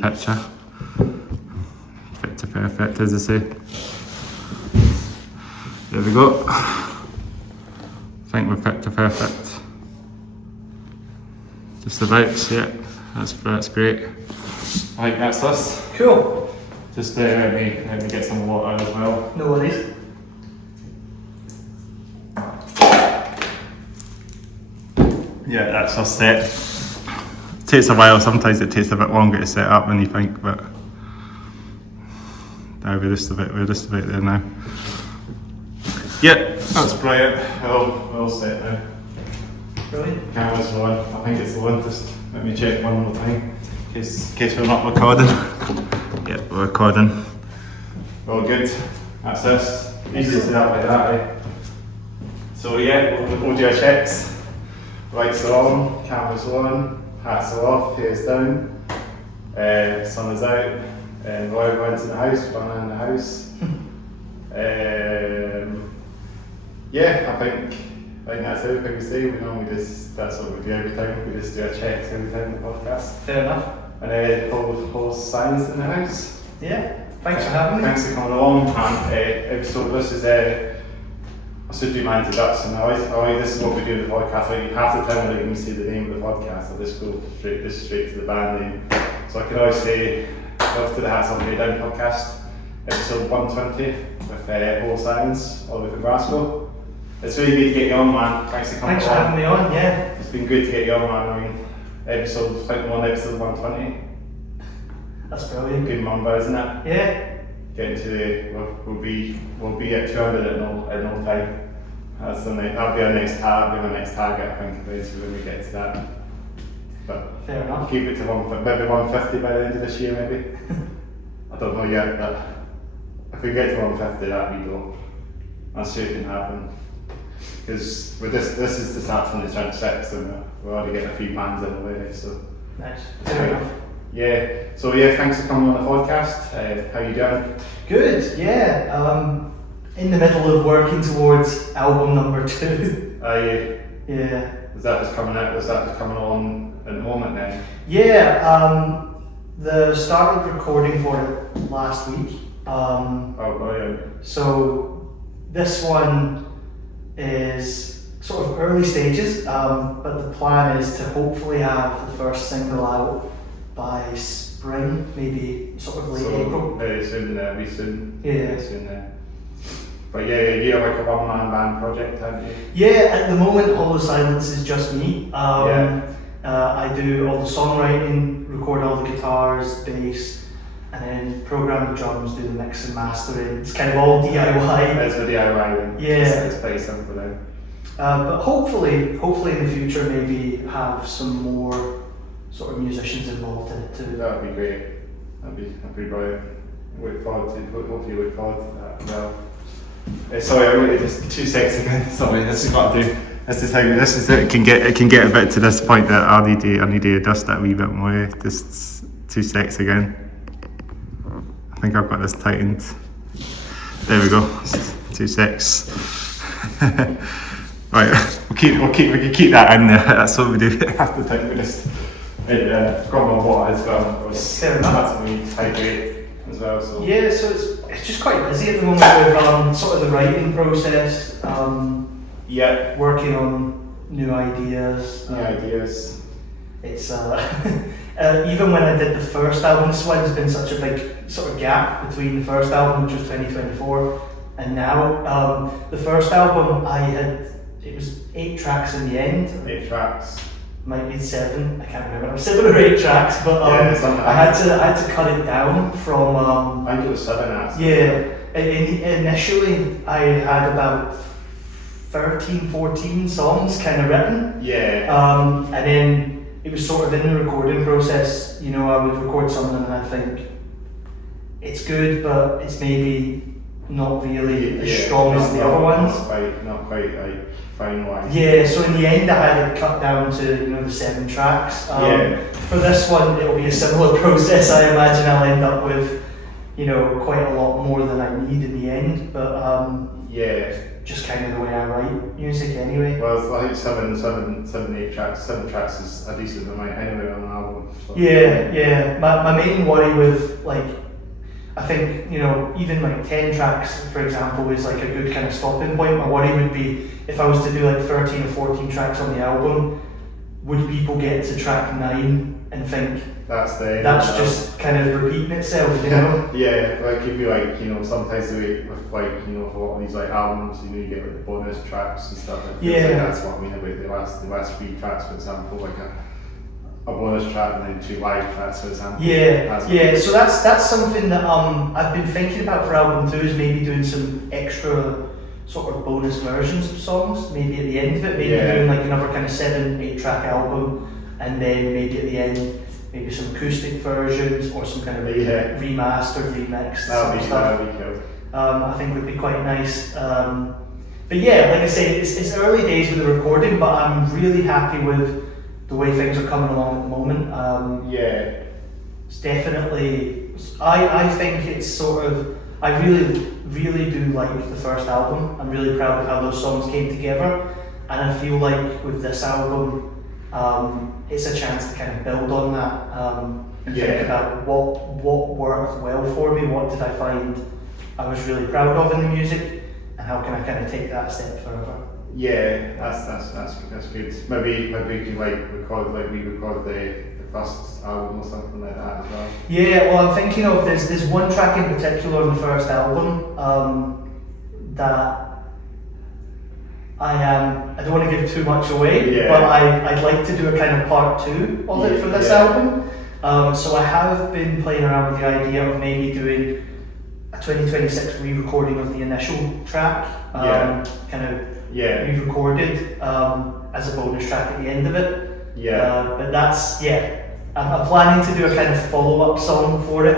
Picture. Picture perfect, as I say. There we go. I think we're picture perfect. Just about, yeah. That's great. I think that's us. Cool. Just let me get some water as well. No worries. Yeah, that's us set. It takes a while, sometimes it takes a bit longer to set up than you think, but no, we're just about there now. Yeah, that's brilliant. We're all set now. Brilliant. Camera's on. I think it's on. Just let me check one more time in case we're not recording. Yeah, we're recording. All good. That's us. Easy to set up like that, eh? So yeah, we'll do our checks. Lights are on, cameras on. Hats are off, hair's down, sun is out, and Roy went in the house, Banana in the house. Yeah, I think that's everything we say. We normally that's what we do every time. We just do our checks every time in the podcast. Fair enough. And then whole science in the house. Yeah, thanks for having me. Thanks for coming along. And so this is I should do my introduction now. This is what we do in the podcast. Like, half the time I don't even say the name of the podcast. I just go straight to the band name. So I can always say, welcome to the Hats Off Lay Down podcast, episode 120 with Whole Science, all the way from Glasgow. It's really good to get you on, man. Thanks for coming Thanks for having me on, yeah. It's been good to get you on, man. I mean, episode 120. That's brilliant. Good number, isn't it? Yeah. Getting to we'll be at 200 in no time. That'll be our next target, I think, eventually when we get to that. But fair enough. Keep it to maybe 150 by the end of this year, maybe. I don't know yet, but if we get to 150, that'd be dope. I'm sure it can happen. Because this is the start from the 26, and we're already getting a few bands in already, so. Nice. Fair enough. Yeah. So yeah, thanks for coming on the podcast. How you doing? Good. Yeah. In the middle of working towards album number 2. Yeah. Is that just coming out? Is that just coming on at the moment then? Yeah. Started recording for it last week. Oh, brilliant. So this one is sort of early stages, but the plan is to hopefully have the first single out by spring, maybe sort of late April. Very soon, we soon. Yeah. Very soon. But yeah, you have like a one-man band project, haven't you? Yeah, at the moment, All the Silence is just me. I do all the songwriting, record all the guitars, bass, and then program the drums, do the mix and mastering. It's kind of all DIY. It's the DIY then. Yeah. It's very simple then. But hopefully in the future, maybe have some more sort of musicians involved in it too. That would be great. That'd be brilliant. Hopefully look forward to that as well. Sorry, I really just 2 seconds again. Sorry, this is what I do. This is how it can get a bit to this point that I need to adjust that a wee bit more. Just 2 seconds again. I think I've got this tightened. There we go. 2 seconds. Right, we can keep that in there. That's what we do. Half the time we just got my water as well. Fair enough. That's me hydrate as well. So yeah, so it's just quite busy at the moment with sort of the writing process. Yeah. Working on new ideas. It's even when I did the first album, this is why there's been such a big sort of gap between the first album, which was 2024, and now. The first album it was 8 tracks in the end. 8 tracks. Might be 7. I can't remember. 7 or 8 tracks, but I had to cut it down from. I think it was 7 actually. Yeah. Initially, I had about 13, 14 songs kind of written. Yeah. And then it was sort of in the recording process. You know, I would record something and I think it's good, but it's maybe not really as strong as the other ones. Not quite like finalised. Yeah, so in the end I had it cut down to the 7 tracks. For this one it'll be a similar process. I imagine I'll end up with quite a lot more than I need in the end. But yeah. just kind of the way I write music anyway. Well, I think seven tracks is a decent amount anyway on an album. So. Yeah. My main worry with like, I think, you know, even like 10 tracks, for example, is like a good kind of stopping point. My worry would be if I was to do like 13 or 14 tracks on the album, would people get to track 9 and think that's just kind of repeating itself, you know? Yeah, like you'd be like, you know, sometimes the way with like, you know, for a lot of these like albums, you know, you get like the bonus tracks and stuff. Like that's what I mean about the last 3 tracks, for example, like a bonus track and then 2 live tracks, for example. Yeah. So that's something that I've been thinking about for album 2 is maybe doing some extra sort of bonus versions of songs, maybe at the end of it, maybe doing like another kind of 7-8 track album, and then maybe at the end, maybe some acoustic versions or some kind of remastered, remixed stuff. That'd be cool. I think would be quite nice. But yeah, like I say, it's early days with the recording, but I'm really happy with the way things are coming along at the moment. It's definitely, I think it's sort of, I really do like the first album. I'm really proud of how those songs came together, and I feel like with this album, it's a chance to kind of build on that and think about what worked well for me, what did I find I was really proud of in the music, and how can I kind of take that a step further. Yeah, that's good. Maybe we can like record the first album or something like that as well. Yeah, well, I'm thinking of there's one track in particular on the first album that I don't want to give too much away, but I'd like to do a kind of part 2 of it for this album. So I have been playing around with the idea of maybe doing a 2026 re-recording of the initial track, kind of re-recorded as a bonus track at the end of it. But that's, I'm planning to do a kind of follow-up song for it.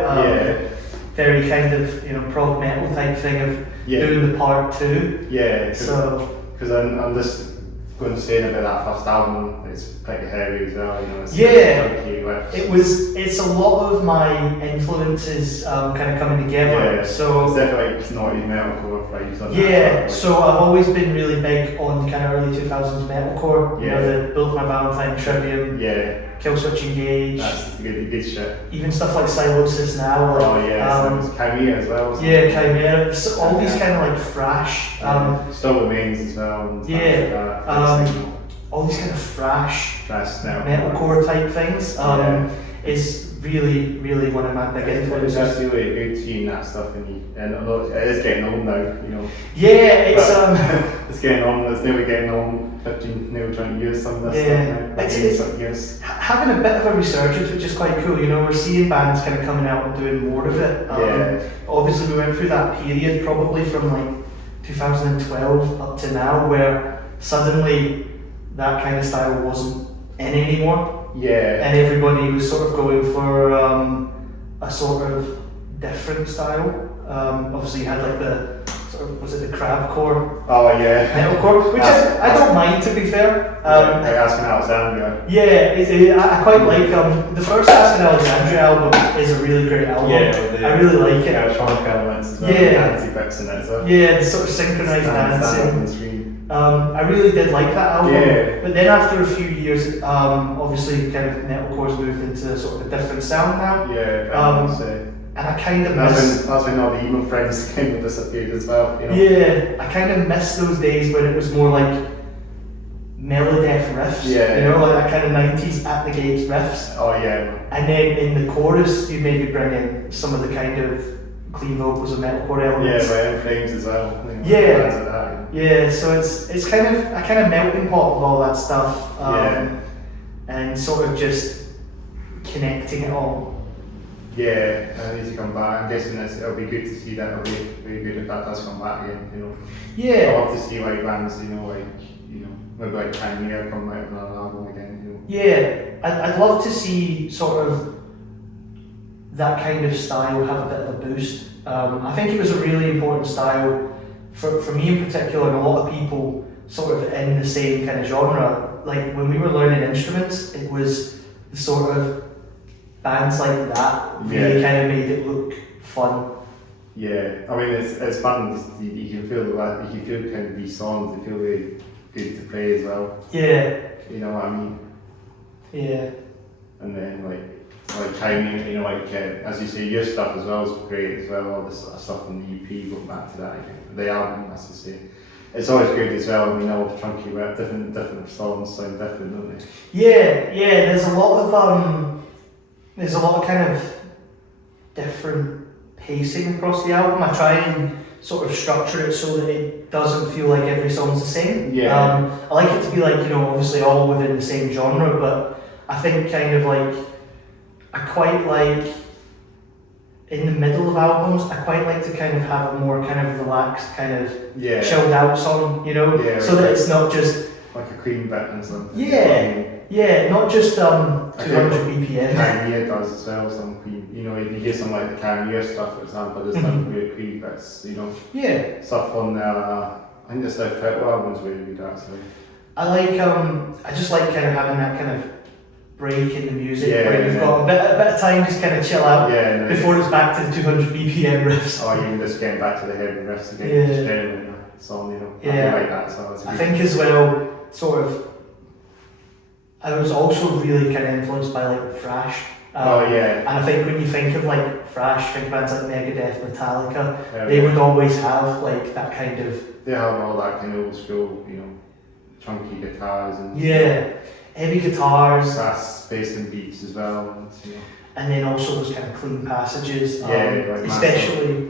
Very kind of, you know, prog metal type thing of doing the part 2. So. Because I'm just going to say about that first album, it's pretty heavy as well, you know. It's a lot of my influences kind of coming together. So it's definitely like snotty metalcore vibes. So I've always been really big on kind of early 2000s metalcore. You know, the Build My Valentine, Trivium, Killswitch Engage. That's good shit. Even stuff like Silosis now. Like, Chimera as well. Chimera. So all these kind of like thrash. Still Remains as well. All these kind of thrash metalcore type things is really one of my big influences. It's really good seeing that stuff, and it is getting old now, you know. It's getting on. It's nearly getting on. 15, nearly 20 years. Some of this stuff now. It's having a bit of a resurgence, which is quite cool. You know, we're seeing bands kind of coming out and doing more of it. Obviously, we went through that period probably from like 2012 up to now, where suddenly that kind of style wasn't in anymore. And everybody was sort of going for a sort of different style. Obviously, you had like the sort of, was it the crabcore? Metalcore, which I don't mind, to be fair. Like Asking Alexandria. I quite like the first Asking Alexandria album is a really great album. I really like it. Electronic elements as well. Dancey bits in it as well. The sort of synchronized dancing. I really did like that album, but then after a few years, obviously kind of metalcore's moved into sort of a different sound now. And I kind of miss... That's when all the emo friends kind of disappeared as well, you know? I kind of miss those days when it was more like Melodeath riffs, you know, like that kind of 90s at the gates riffs. And then in the chorus, you maybe bring in some of the kind of clean vocals of metalcore elements. By Flames as well. So it's kind of a kind of melting pot of all that stuff, and sort of just connecting it all. I need to come back. I'm guessing it'll be good to see that. It'll be very good if that does come back again, you know. I'd love to see like bands, you know, maybe like Chimera come out with another album again, you know. I'd love to see sort of that kind of style have a bit of a boost. I think it was a really important style for me in particular, and a lot of people sort of in the same kind of genre. Like when we were learning instruments, it was the sort of bands like that really kind of made it look fun. Yeah, I mean it's fun. You can feel kind of these songs. They feel really good to play as well. Yeah. You know what I mean? Yeah. And then like timing, you know, as you say, your stuff as well is great as well. All this sort of stuff from the EP, going back to that, the album, as you say. It's always good as well. I mean, all the chunky rap, different songs sound different, don't they? Yeah. There's a lot of kind of different pacing across the album. I try and sort of structure it so that it doesn't feel like every song's the same. Yeah. I like it to be like, you know, obviously all within the same genre, but I think kind of like, I quite like, in the middle of albums, I quite like to kind of have a more kind of relaxed, kind of chilled out song, you know, so that it's not just like a clean bit and something. Yeah, not just 200 BPM. Pioneer does as well, some clean, you know, you hear some like the Pioneer stuff, for example, there's some weird clean bits, you know. Yeah. Stuff on I think the Outtakes album's really good actually. I like, I just like kind of having that kind of break in the music where you've got a bit of time to just kind of chill out before it's back to the 200 BPM riffs. Or even just getting back to the heavy riffs again, just generally in a song, you know. I like that as well. I think as well, sort of, I was also really kind of influenced by like Thrash. And I think when you think of like Thrash, think bands like Megadeth, Metallica, they would always have like that kind of... They have all that kind of old school, you know, chunky guitars and... heavy guitars. Fast bass and beats as well. And then also those kind of clean passages, like especially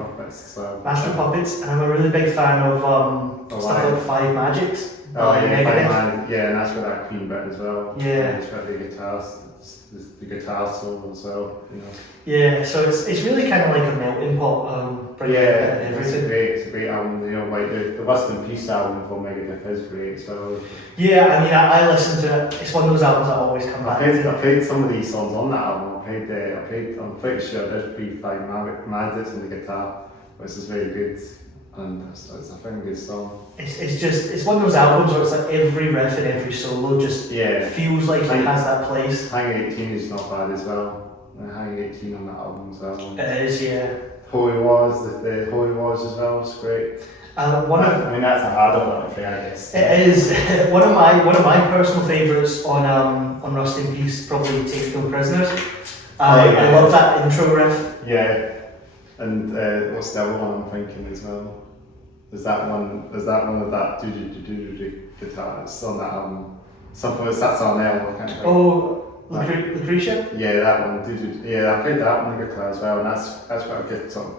Master Puppets, and I'm a really big fan of stuff like Five Magics. And that's where that clean bit as well. Yeah. It's got the guitar solo as well, you know. Yeah, so it's really kind of like a melting pot. It's a great album, you know, like the Rust in Peace album for Megadeth is great as well. Yeah, I mean, I listen to it, it's one of those albums I always come back to. I played some of these songs on that album. I'm pretty sure there's Five Magics on the guitar, which is very good. And it's a very good song. It's one of those albums where it's like every riff and every solo just feels like it has that place. Hanging 18 is not bad as well. Hanging 18 on that album as well. It is, yeah. Holy Wars, the Holy Wars as well, it's great. I mean that's a harder one to play, I guess. It is one of my personal favourites on Rust in Peace, probably Take No Prisoners. I love that intro riff. Yeah. And what's the other one I'm thinking as well? There's that one with that do guitar that's on that album. That's on there, I can't think. Oh, Lucretia? Yeah, that one. I played that one on the guitar as well, and that's got a good sort of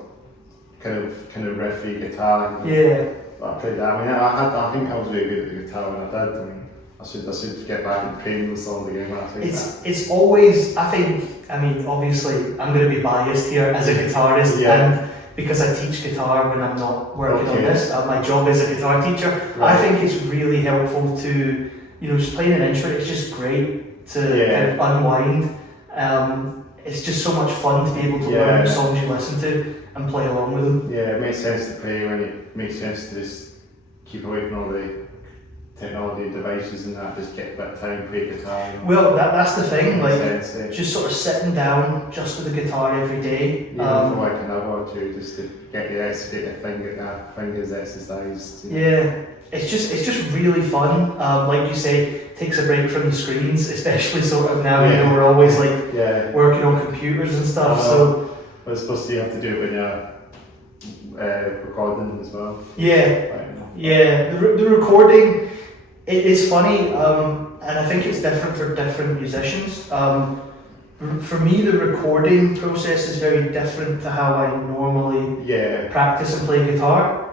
kind of riffy guitar. Yeah. But I played that. I mean, I think I was really good at the guitar when I did. I mean, I should get back and playing those songs again when I think It's always, I mean, obviously, I'm going to be biased here as a guitarist, and because I teach guitar when I'm not working on this, my job is a guitar teacher. Right. I think it's really helpful to, you know, just playing an instrument. It's just great to kind of unwind. It's just so much fun to be able to learn the songs you listen to and play along with them. Yeah, it makes sense to play when it makes sense to just keep away from all the technology devices and that, just get a bit of time, play guitar. Well, that's the thing, like just sort of sitting down just with the guitar every day. For like an hour or two, just to get your fingers exercised. Yeah, it's just really fun. Like you say, takes a break from the screens, especially sort of now. You know, we're always like working on computers and stuff. So I suppose you have to do it when you're recording as well. The recording. It is funny, and I think it's different for different musicians. For me, the recording process is very different to how I normally practice and play guitar.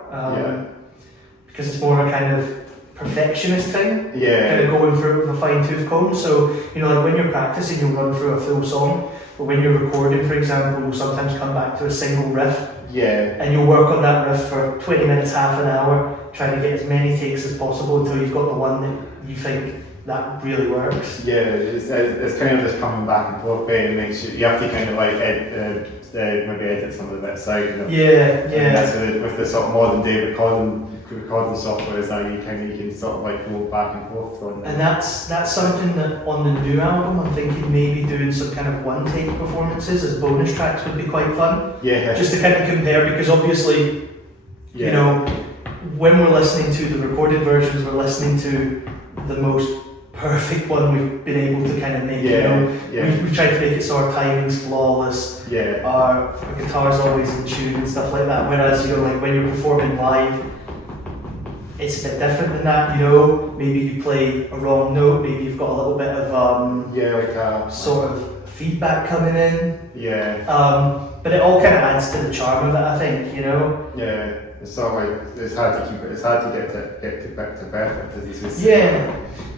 Because it's more a kind of perfectionist thing, kind of going through it with a fine-tooth comb. So, you know, like when you're practicing, you'll run through a full song, but when you're recording, for example, you'll sometimes come back to a single riff, and you'll work on that riff for 20 minutes, half an hour, trying to get as many takes as possible until you've got the one that you think that really works. Yeah, it's kind of just coming back and forth, and makes you have to kind of like maybe edit some of the bits out. You know? And that's with the sort of modern day recording recording software is that you can sort of like go back and forth on. And that's something that on the new album I'm thinking maybe doing some kind of one take performances as bonus tracks would be quite fun. Yeah. Just to kind of compare, because obviously, you know, when we're listening to the recorded versions, we're listening to the most perfect one we've been able to kind of make. We've tried to make it so our timing's flawless. Our guitar's always in tune and stuff like that. Whereas like when you're performing live, it's a bit different than that. Maybe you play a wrong note. Maybe you've got a little bit of sort of feedback coming in. But it all kind of adds to the charm of it, I think. It's sort of like it's hard to keep it. It's hard to get to back to perfect.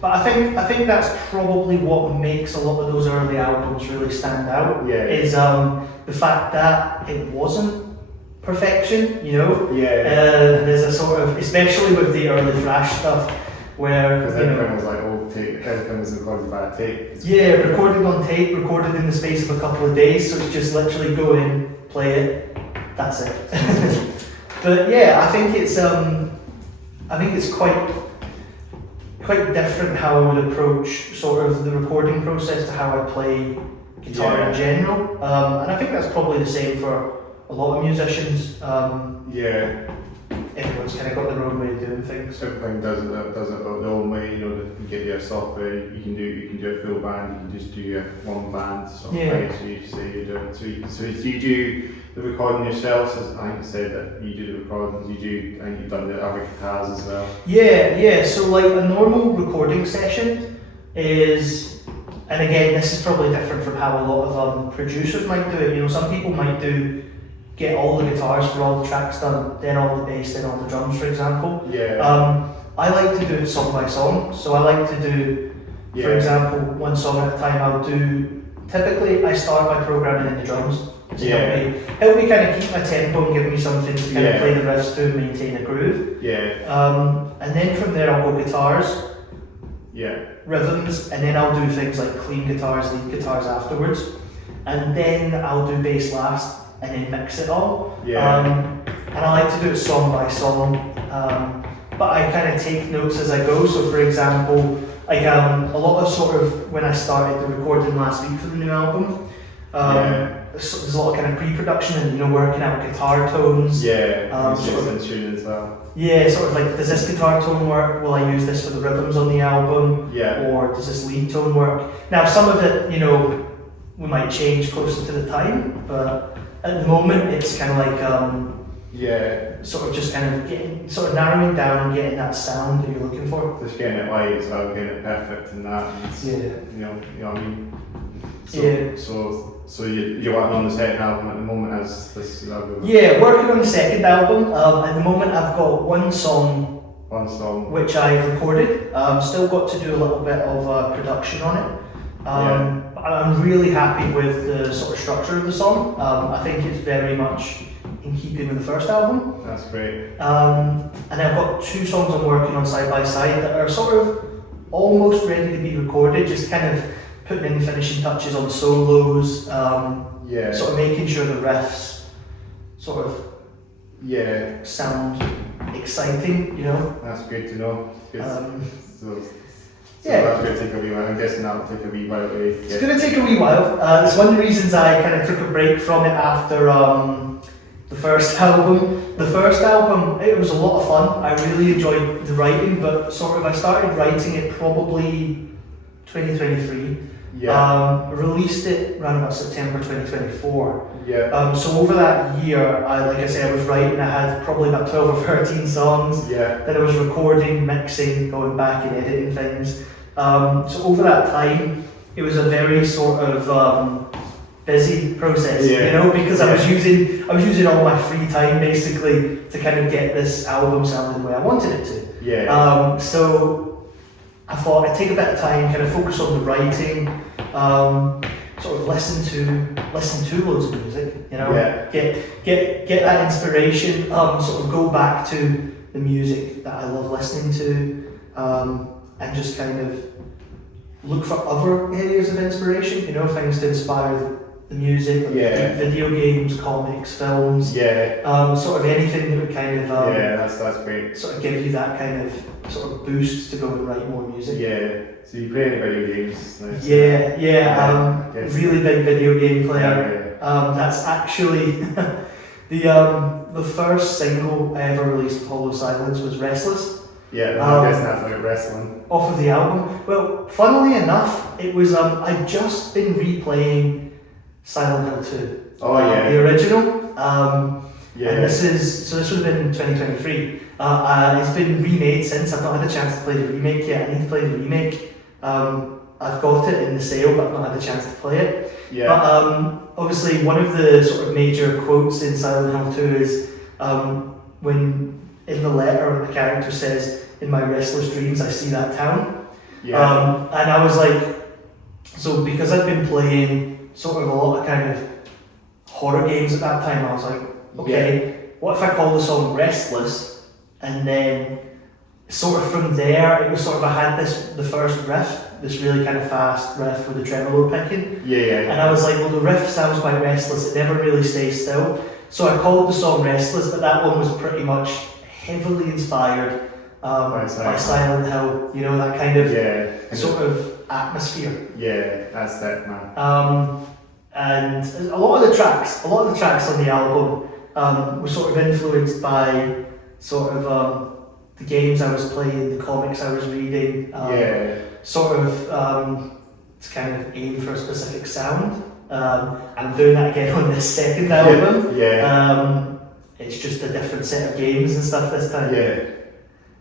But I think that's probably what makes a lot of those early albums really stand out. Is the fact that it wasn't perfection. There's a sort of, especially with the early Thrash stuff, where because everything was like old tape. Everything was recorded by a tape. Recorded on tape, recorded in the space of a couple of days. So it's just literally go in, play it, that's it. But I think it's quite different how I would approach sort of the recording process to how I play guitar in general. And I think that's probably the same for a lot of musicians. Everyone's kind of got their own way of doing things. Everything does it their own way. You get your software. You can do a full band. You can just do your one band sort of thing. So you say you're doing. So you do the recording yourself. As I think you said that you do the recordings. I think you've done the other guitars as well. So like a normal recording session is, and again, this is probably different from how a lot of producers might do it. Some people might get all the guitars for all the tracks done, then all the bass, then all the drums, for example. I like to do it song by song. So I like to do, for example, one song at a time. Typically I start by programming in the drums to help me kind of keep my tempo and give me something to kind of play the riffs to and maintain a groove. And then from there I'll go guitars, rhythms, and then I'll do things like clean guitars, lead guitars afterwards. And then I'll do bass last, and then mix it all. And I like to do it song by song, but I kind of take notes as I go. So for example, like a lot of sort of when I started the recording last week for the new album, there's a lot of kind of pre-production and working out guitar tones. Sort of in tune as well. Sort of like, does this guitar tone work? Will I use this for the rhythms on the album? Or does this lead tone work? Now some of it, we might change closer to the time, but at the moment it's kind of like sort of just kind of narrowing down and getting that sound that you're looking for. Just getting it right as well, getting it perfect and that. And you know what I mean. So you're working on the second album at the moment as this album? Working on the second album. At the moment I've got one song which I've recorded. Still got to do a little bit of production on it. I'm really happy with the sort of structure of the song. I think it's very much in keeping with the first album. That's great. And I've got two songs I'm working on side by side that are sort of almost ready to be recorded, just kind of putting in the finishing touches on solos, sort of making sure the riffs sort of sound exciting, That's great to know. That's going to take a wee while. I'm guessing that'll take a wee while. It's going to take a wee while. It's one of the reasons I kind of took a break from it after the first album. The first album, it was a lot of fun. I really enjoyed the writing, but sort of I started writing it probably 2023. Released it around about September 2024. So over that year, like I said, I was writing. I had probably about 12 or 13 songs that I was recording, mixing, going back and editing things. So over that time, it was a very sort of busy process, because I was using all my free time basically to kind of get this album sounding the way I wanted it to. So I thought I'd take a bit of time, kind of focus on the writing, sort of listen to loads of music, get that inspiration, sort of go back to the music that I love listening to, and just kind of look for other areas of inspiration, things to inspire the the music, like video games, comics, films, sort of anything that would kind of that's great. sort of give you that kind of sort of boost to go and write more music. Yeah. So you play any video games? Nice. Really big video game player. That's actually the first single I ever released of Hollow Silence was Restless. Yeah, I guess that's like wrestling. Off of the album. Well, funnily enough, it was I'd just been replaying Silent Hill 2. Oh yeah. The original. And this would have been 2023. It's been remade since. I've not had a chance to play the remake yet. I need to play the remake. I've got it in the sale, but I've not had a chance to play it. Yeah. But obviously, one of the sort of major quotes in Silent Hill 2 is when in the letter the character says, "In my restless dreams, I see that town." Yeah. And I was like, so because I'd been playing sort of a lot of kind of horror games at that time, I was like, okay, what if I call the song Restless, and then sort of from there, it was sort of, I had the first riff, this really kind of fast riff with the tremolo picking. And I was like, well, the riff sounds quite restless, it never really stays still. So I called the song Restless, but that one was pretty much heavily inspired by Silent Hill, you know, that kind of sort of atmosphere. Yeah, that's it, man. And a lot of the tracks on the album were sort of influenced by sort of the games I was playing, the comics I was reading, sort of to kind of aim for a specific sound. I'm doing that again on this second album. It's just a different set of games and stuff this time.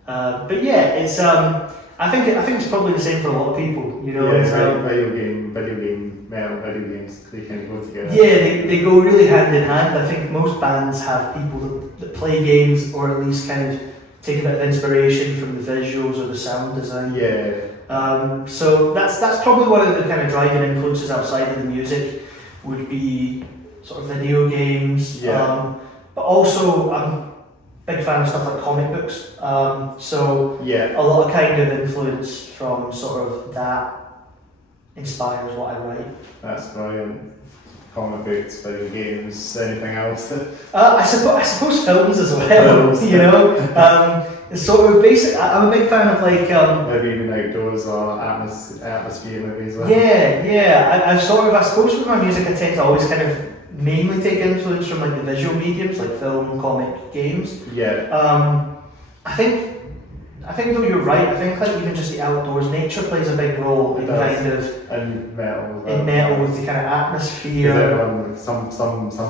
But yeah, it's I think it's probably the same for a lot of people. You know, video game, metal, video games, they kind of go together. Yeah, they go really hand in hand. I think most bands have people that play games, or at least kind of take a bit of inspiration from the visuals or the sound design. So that's probably one of the kind of driving influences outside of the music would be sort of video games. But also I'm a big fan of stuff like comic books. So a lot of kind of influence from sort of that inspires what I write. That's brilliant. Comic books, video games, anything else? I suppose films as well. You know, it's sort of basic. I'm a big fan of like maybe even outdoors or atmosphere movies. I suppose with my music, I tend to always kind of mainly take influence from like the visual mediums, like film, comic, games. I think though you're right. I think like even just the outdoors, nature plays a big role in kind of metal with the kind of atmosphere. Some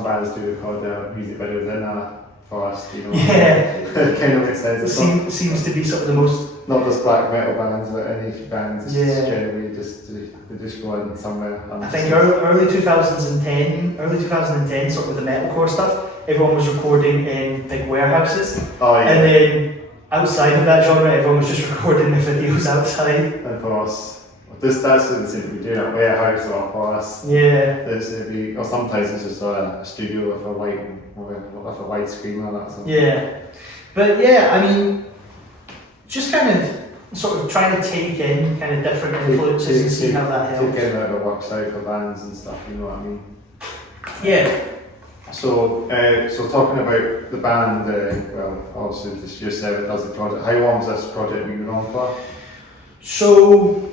bands do record their music videos in a forest, you know. It kind of makes sense. It seems to be sort of the most. Not just black metal bands or any bands. It's just generally they just go in somewhere. I think early 2010, sort of with the metalcore stuff, everyone was recording in big warehouses. And then outside of that genre, everyone was just recording their videos outside. Of course. That's what they seem to be doing at warehouse or a forest. Or sometimes it's just a studio with a white screen or that. So. But yeah, I mean, just kind of sort of trying to take in kind of different influences and see how that helps. Take in how it works out for bands and stuff, you know what I mean? So talking about the band, obviously this year 7 does the project. How long has this project been going on for? So,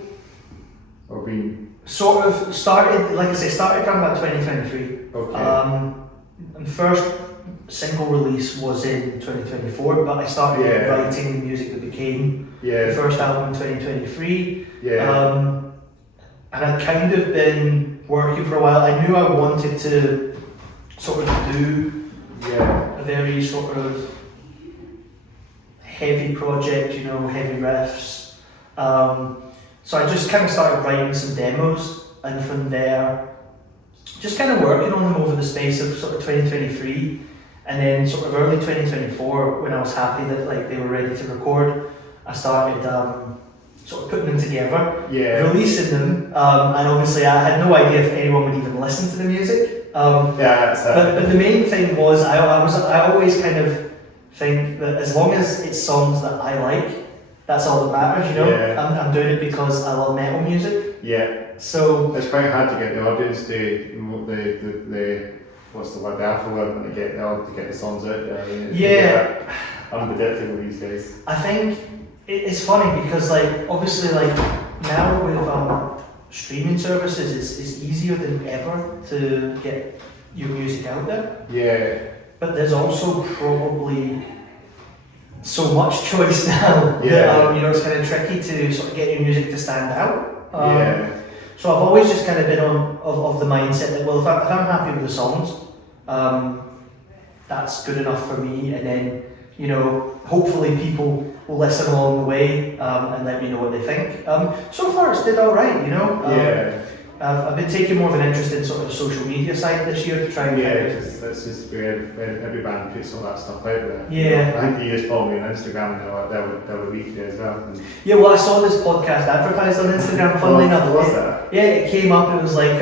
or been? Sort of started, like I say, started around about 2023. Okay. And first single release was in 2024, but I started writing the music that became the first album in 2023. And I'd kind of been working for a while. I knew I wanted to sort of do a very sort of heavy project, you know, heavy riffs. So I just kind of started writing some demos, and from there, just kind of working on them over the space of sort of 2023, and then sort of early 2024, when I was happy that like they were ready to record, I started sort of putting them together, releasing them, and obviously I had no idea if anyone would even listen to the music. But the main thing was I always kind of think that as long as it's songs that I like, that's all that matters, you know. I'm doing it because I love metal music. So it's quite hard to get the audience to the what's the word, the alpha to get the songs out there. I mean, it's unpredictable these days. I think it's funny because like obviously like now with streaming services it's easier than ever to get your music out there. Yeah. But there's also probably so much choice now that it's kind of tricky to sort of get your music to stand out. So I've always just kind of been of the mindset that, well, if I'm happy with the songs, that's good enough for me, and then, you know, hopefully people will listen along the way and let me know what they think. So far it's did alright, you know. I've been taking more of an interest in sort of the social media side this year to try and that's just where every band puts all that stuff out there. Yeah. I think you just follow me on Instagram and they were weekly as well. And yeah, well, I saw this podcast advertised on Instagram, funnily enough. Was that? Yeah, it came up, it was like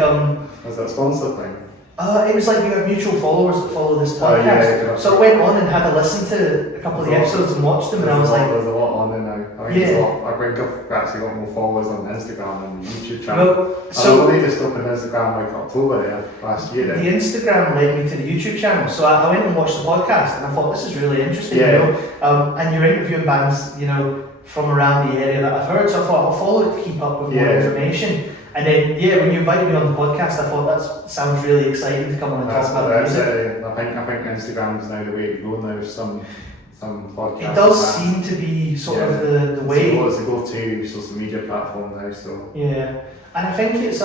was that a sponsor thing? It was like you have mutual followers that follow this podcast. So I went on and had a listen to a couple of the episodes and watched them, and I was like, there's a lot on there now. I think I've actually got more followers on Instagram and the YouTube channel. Well, so I only just opened Instagram like October there last year. The Instagram led me to the YouTube channel, so I went and watched the podcast, and I thought this is really interesting, you know. And you're interviewing bands, you know, from around the area that I've heard, so I thought I'll follow it to keep up with more information. And then, when you invited me on the podcast, I thought that sounds really exciting to come on and talk about music. I think Instagram is now the way to go now. Some podcasts. It does seem to be sort of the way. So it's a go-to social media platform now. So and I think it's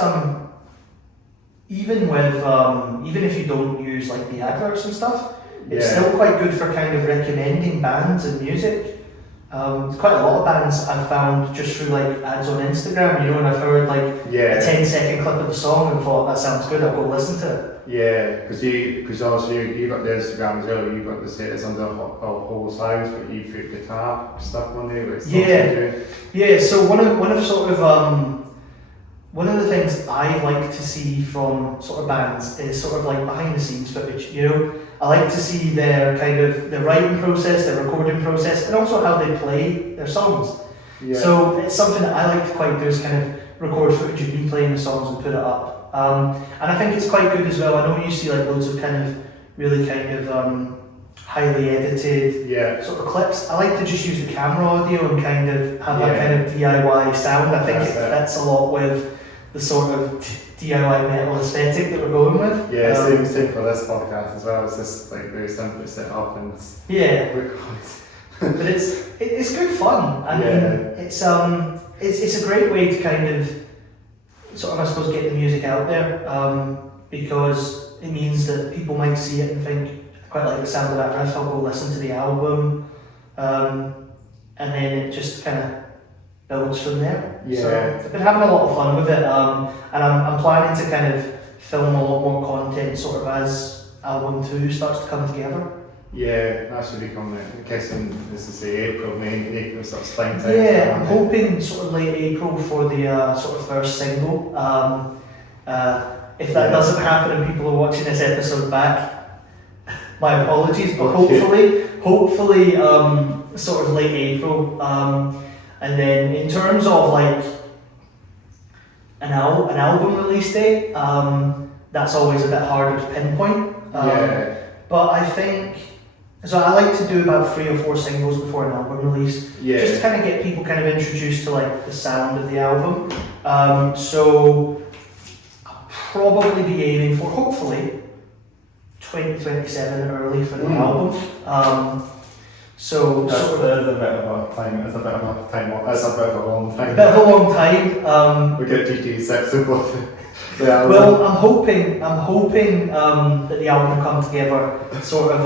even if you don't use like the adverts and stuff, it's still quite good for kind of recommending bands and music. Quite a lot of bands I've found just through like ads on Instagram, you know, and I've heard like a 10-second clip of the song and thought that sounds good, I'll go listen to it. Yeah, because also you got the Instagram as well, you got the status under whole sounds, but you put guitar stuff on there. So one of the things I like to see from sort of bands is sort of like behind the scenes footage, you know. I like to see their kind of their writing process, their recording process, and also how they play their songs. So it's something that I like to quite do is kind of record footage of me playing the songs and put it up. And I think it's quite good as well. I know you see like loads of kind of really kind of highly edited sort of clips. I like to just use the camera audio and kind of have that kind of DIY sound. I think it fits a lot with the sort of DIY metal aesthetic that we're going with. Same for this podcast as well. It's just like very simple to set up and record. But it's good fun. I mean, it's a great way to kind of sort of, I suppose, get the music out there because it means that people might see it and think, I quite like the sound of that riff, I'll go listen to the album, and then it just kind of builds from there. So I've been having a lot of fun with it, and I'm planning to kind of film a lot more content sort of as album 2 starts to come together. Yeah, that should be coming. I'm guessing this is the April, May, sort of springtime. I'm hoping sort of late April for the sort of first single. If that doesn't happen and people are watching this episode back, my apologies, but hopefully sort of late April. And then in terms of like an album release date, that's always a bit harder to pinpoint. But I think, so I like to do about 3 or 4 singles before an album release, just to kind of get people kind of introduced to like the sound of the album. So I'll probably be aiming for hopefully 2027 early for the album. So that's a bit of a time. It's a bit of a time. That's a bit of a long time. A bit of a long time. We get GT6 of both. Well, I'm hoping that the album will come together sort of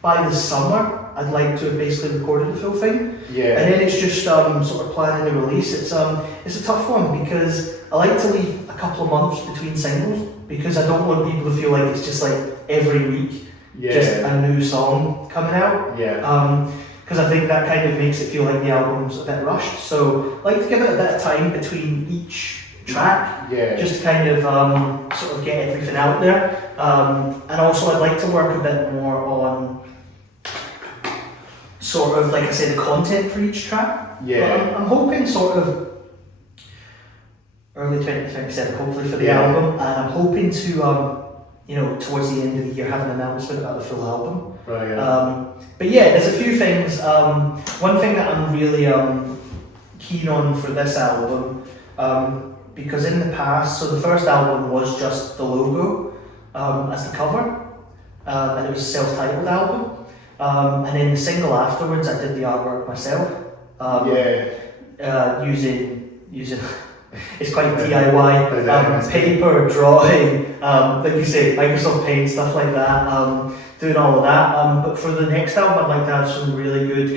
by the summer. I'd like to have basically recorded the full thing. And then it's just sort of planning the release. It's a tough one because I like to leave a couple of months between singles because I don't want people to feel like it's just like every week just a new song coming out. Because I think that kind of makes it feel like the album's a bit rushed. So I like to give it a bit of time between each track, just to kind of sort of get everything out there. And also I'd like to work a bit more on sort of, like I say, the content for each track. I'm hoping sort of early 2027, hopefully for the Yeah. album, and I'm hoping to, towards the end of the year, have an announcement about the full album. Right, yeah. But yeah, there's a few things. One thing that I'm really keen on for this album, because in the past, so the first album was just the logo as the cover, and it was a self-titled album. And then the single afterwards, I did the artwork myself. Using it's quite DIY, paper, drawing, like you say, Microsoft Paint, stuff like that, doing all of that. But for the next album, I'd like to have some really good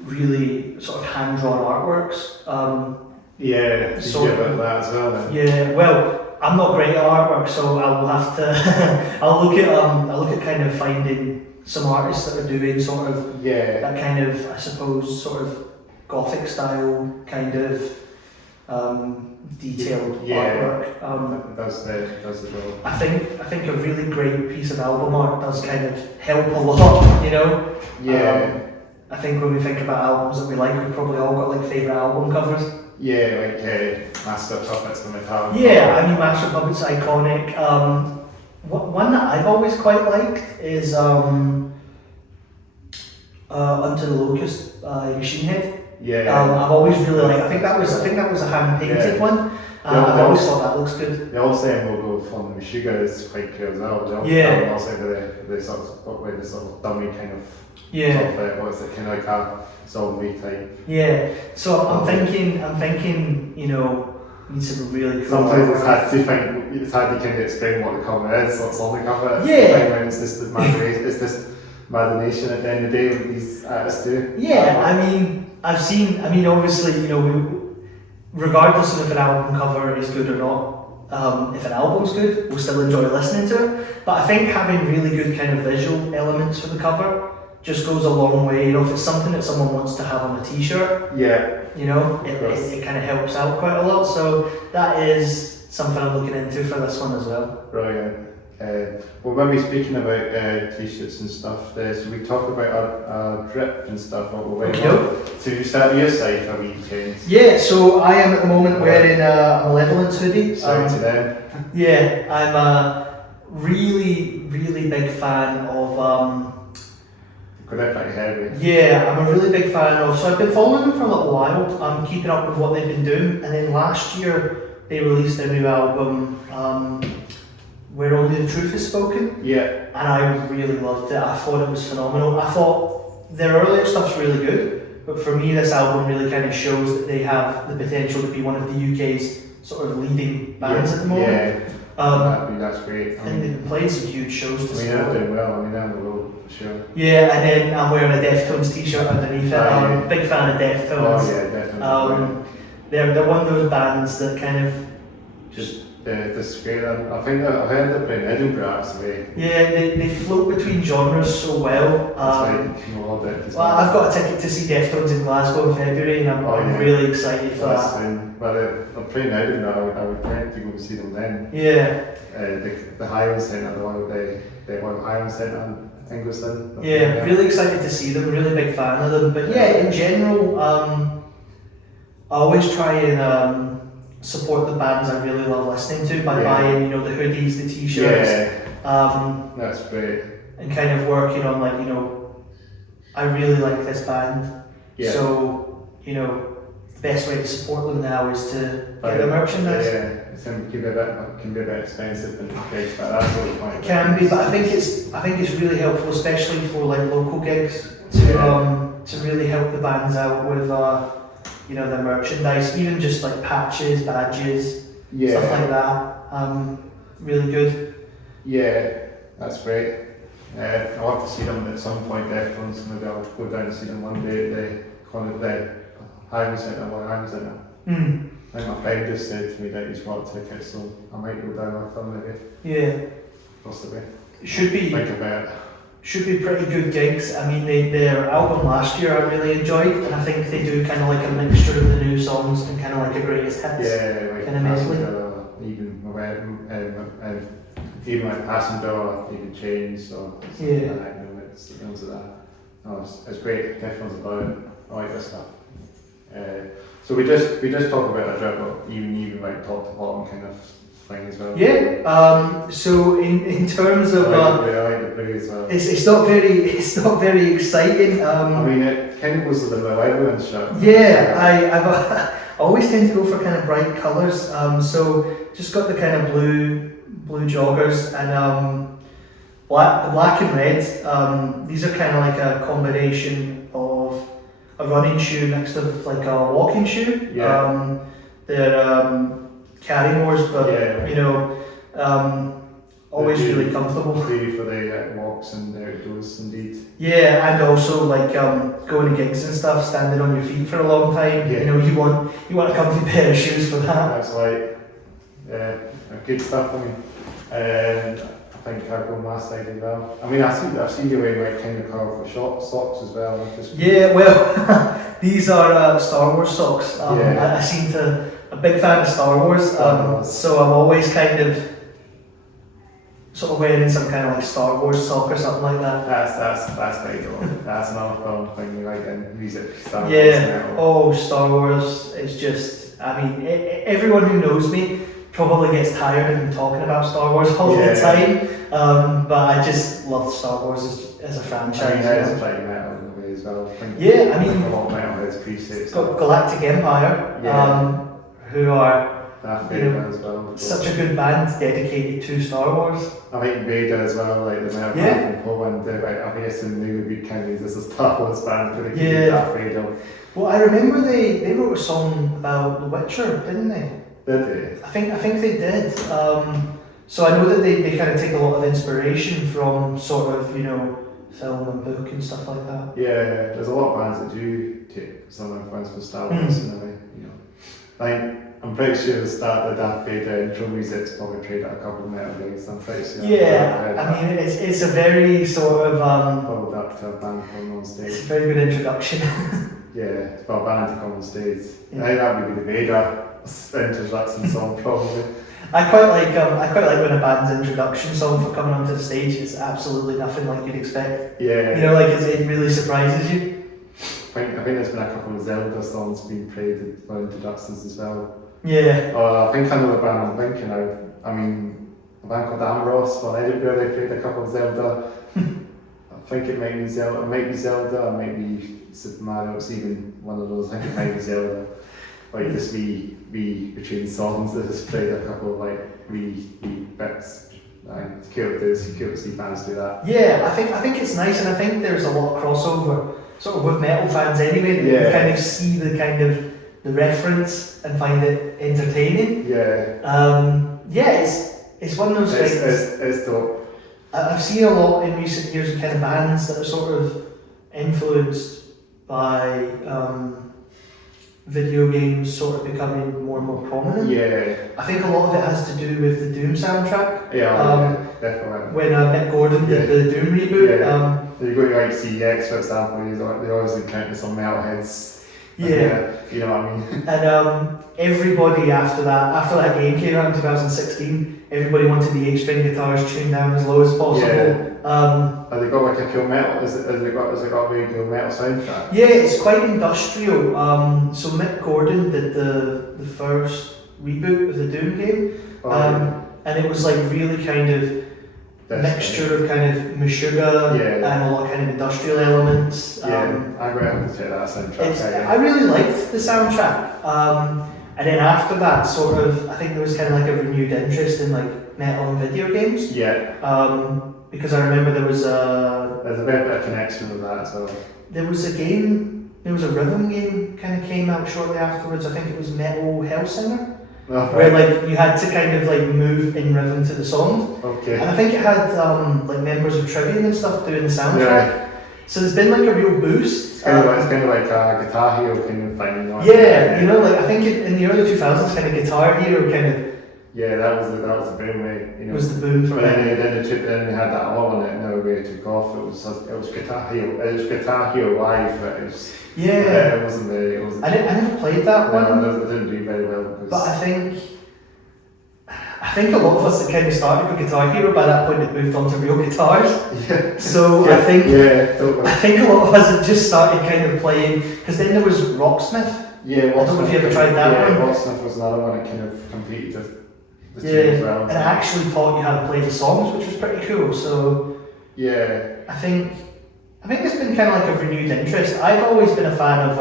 really sort of hand-drawn artworks. About that as well then. Yeah, well, I'm not great at artwork, so I will have to. I'll look at kind of finding some artists that are doing sort of that kind of, I suppose, sort of Gothic style kind of detailed artwork. Does the job. I think a really great piece of album art does kind of help a lot, you know. I think when we think about albums that we like, we've probably all got like favourite album covers. Master of Puppets from Metalcore. Yeah, I mean Master of Puppets iconic. One that I've always quite liked is Unto the Locust by Machine Head. I've always really liked. I think that was a hand painted one. I've always thought that looks good. The old same logo from the Sugar is quite cool as well. Also the sort of dummy kind of. What is it, kind of like a zombie type? So I'm thinking, need some really cool. Sometimes it's hard to kind of explain what the cover is, what's on the cover. When it's just this imagination at the end of the day what these artists do. Obviously, regardless of if an album cover is good or not, if an album's good, we'll still enjoy listening to it. But I think having really good kind of visual elements for the cover just goes a long way. If it's something that someone wants to have on a t-shirt, it kind of helps out quite a lot. So that is something I'm looking into for this one as well. Brilliant. Well, when we're speaking about t-shirts and stuff, so we talk about our drip and stuff all the way. So you start your side for weekends. Yeah, so I am at the moment wearing a Malevolence hoodie. Shout to them. Yeah, I'm a really, really big fan of. I'm a really big fan of. So I've been following them for a little while. I'm keeping up with what they've been doing, and then last year they released their new album. Where Only the Truth is Spoken. And I really loved it. I thought it was phenomenal. I thought their earlier stuff's really good, but for me this album really kind of shows that they have the potential to be one of the UK's sort of leading bands at the moment. That's great. And they've played some huge shows to they're doing well. They're on the road for sure. And then I'm wearing a Deftones t-shirt underneath it. I'm a big fan of Deftones. Definitely. They're one of those bands that kind of just this great. I think I've heard they're playing Edinburgh actually. They float between genres so well. I've got a ticket to see Deftones in Glasgow in February, and I'm really excited for that. Well, they're playing Edinburgh. I would like to go and see them then. The Highland Centre, the one the Highland Centre in Ingleton. Really excited to see them. Really big fan of them. But in general, I always try and support the bands I really love listening to by buying, the hoodies, the t-shirts. That's great. And kind of working on I really like this band. So, the best way to support them now is to get their merchandise. It can be a bit expensive in the case, but that's what the point. It can be, but I think it's really helpful, especially for local gigs, to really help the bands out with their merchandise, even just patches, badges, stuff like that. Really good. That's great. I'll have to see them at some point. Deftones, maybe I'll go down and see them one day at the Highland Centre. I think my friend just said to me that he's got tickets, so I might go down with them maybe. Possibly. Should be. Think about it. Should be pretty good gigs. I mean, their album last year I really enjoyed, and I think they do kind of a mixture of the new songs and kind of a greatest hits. Kind of medley. Even Passenger, even Change, so it's the things of that. No, it's great. Deftones about it. I like this stuff. So we just talk about a drip, but even like top to bottom kind of thing as well. Yeah. So in terms of I like the blue as well. it's not very exciting. I mean, it kind of goes with the Mellow shirt. Yeah, I always tend to go for kind of bright colours. So just got the kind of blue joggers and the black and red. These are kind of like a combination of a running shoe mixed with like a walking shoe. Yeah. They're Carrymores, but you know, always really comfortable. Free for the walks and outdoors, indeed. Yeah, and also like going to gigs and stuff, standing on your feet for a long time. Yeah. You know, you want a comfy pair of shoes for that. That's like good stuff. I mean, I think I go my side as well. I mean, I've seen you wearing like kind of colourful socks as well. Yeah, well, these are Star Wars socks. Yeah. I seem to a big fan of Star Wars, so I'm always kind of sort of wearing some kind of like Star Wars sock or something like that. That's very cool. That's another film thing you like in music. Star Wars Yeah. Oh, Star Wars is just. I mean, everyone who knows me probably gets tired of me talking about Star Wars all the time. But I just love Star Wars as a franchise. I mean, that is like metal in a way as well. I mean, a lot of metal has presets. It's got Galactic Empire, who are as well. Such a good band dedicated to Star Wars. I think Vader as well, like the metal band from Poland. I guess in they would be kind of as a Star Wars band, but they Darth Vader. Well, I remember they wrote a song about The Witcher, didn't they? Did they? I think they did. So I know that they kind of take a lot of inspiration from sort of, you know, film and book and stuff like that. Yeah, there's a lot of bands that do take some influence from Star Wars in a way, you know. I'm pretty sure the Darth Vader intro music's probably played at a couple of metal gigs. I'm pretty sure. Yeah, I mean it's a very sort of followed up to a band coming on stage. It's a very good introduction. Yeah, for a band to come on stage. Yeah. I think that would be the Vader introduction song probably. I quite like when a band's introduction song for coming onto the stage is absolutely nothing like you'd expect. Yeah. You know, like it really surprises you. I think there's been a couple of Zelda songs being played for introductions as well. Yeah. I think another band I'm thinking of, I mean, a band called Amros from Edinburgh, they played a couple of Zelda. I think it might be Zelda, it might be Super Mario, it's even one of those, I think it might be Zelda. Like this wee between songs that has played a couple of like wee bits. It's cool to see bands do that. Yeah, I think it's nice, and I think there's a lot of crossover sort of with metal fans anyway, that you can kind of see the kind of the reference and find it entertaining. Yeah. It's one of those things. It's dope. I've seen a lot in recent years of kind of bands that are sort of influenced by video games sort of becoming more and more prominent. Yeah. I think a lot of it has to do with the Doom soundtrack. Yeah, definitely. When Mick Gordon did the Doom reboot. Yeah. You go to like CEX for example, they always encounter some metalheads. Yeah. You know what I mean? And everybody after that game came out in 2016, everybody wanted the 8-string guitars tuned down as low as possible. Yeah. Have they got like a cool metal? Has it got a very cool metal soundtrack? Yeah, it's quite industrial. So Mick Gordon did the first reboot of the Doom game, and it was like really kind of mixture of kind of Meshuggah and a lot of kind of industrial elements. I'm going to have to check that soundtrack. I really liked the soundtrack. And then after that, sort of, I think there was kind of like a renewed interest in like metal and video games. Yeah. Because I remember there's a bit of connection with that as well. There was a rhythm game kind of came out shortly afterwards. I think it was Metal Hellsinger. Where like you had to kind of like move in rhythm to the songs. Okay. And I think it had like members of Trivium and stuff doing the soundtrack. Yeah. So there's been like a real boost. It's kind of like a Guitar Hero kind of thing. You know, like I think in the early 2000s, kind of Guitar Hero kind of. Yeah, that was the boom way. You know. It was the boom for it. Then they had that all on it, and now it took off. It was Guitar Hero. It was Guitar Hero Live. It was. Yeah. It wasn't very. It wasn't. I never played that one. No, it didn't do very well. But I think a lot of us that kind of started with Guitar Hero by that point had moved on to real guitars. Yeah. So totally. I think a lot of us had just started kind of playing, because then there was Rocksmith, Yeah, I don't know if you ever tried that one. Locksmith was another one that kind of competed with the two Yeah, as well. and it actually taught you how to play the songs, which was pretty cool. So yeah, I think it's been kind of like a renewed interest. I've always been a fan of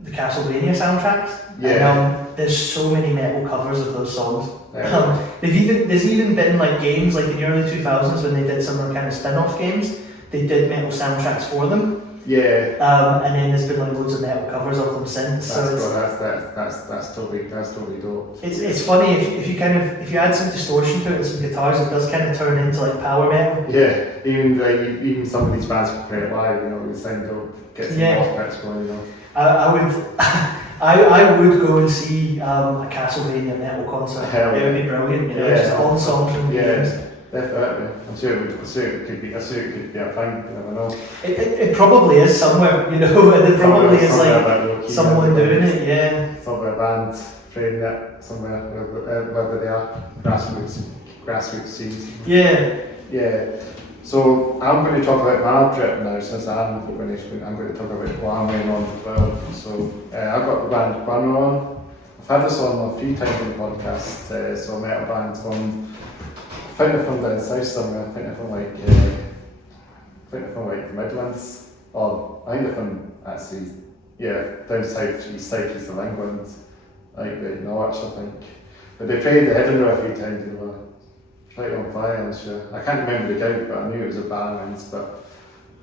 the Castlevania soundtracks. Yeah. And there's so many metal covers of those songs. Yeah. There's even been like games like in the early 2000s when they did some of the kind of spin-off games. They did metal soundtracks for them. Yeah. And then there's been like loads of metal covers of them since. That's totally dope. It's funny if you add some distortion to it and some guitars, it does kind of turn into like power metal. Yeah, even some of these bands can play it live, you know, we sound dope, get some aspects going, you know. I would go and see a Castlevania metal concert. It would be brilliant, you know, just all the songs from the games. Definitely. I'm sure it could be a thing, you never know. It probably is somewhere, you know, and it probably is like someone doing it, yeah. Somewhere a band playing that somewhere, whether they are grassroots scenes. Yeah. So I'm going to talk about my trip now, since I'm going to talk about what I'm going on as well. So I've got the band Burner on. I've had this on a few times on the podcast. So metal bands from, I think they're from down south somewhere. I think they're from like the Midlands. Or I think they're from actually, down south east of England, like the Norwich, I think. But they played the Edinburgh a few times. They were right on fire, I'm sure. I can't remember the gig, but I knew it was a band. But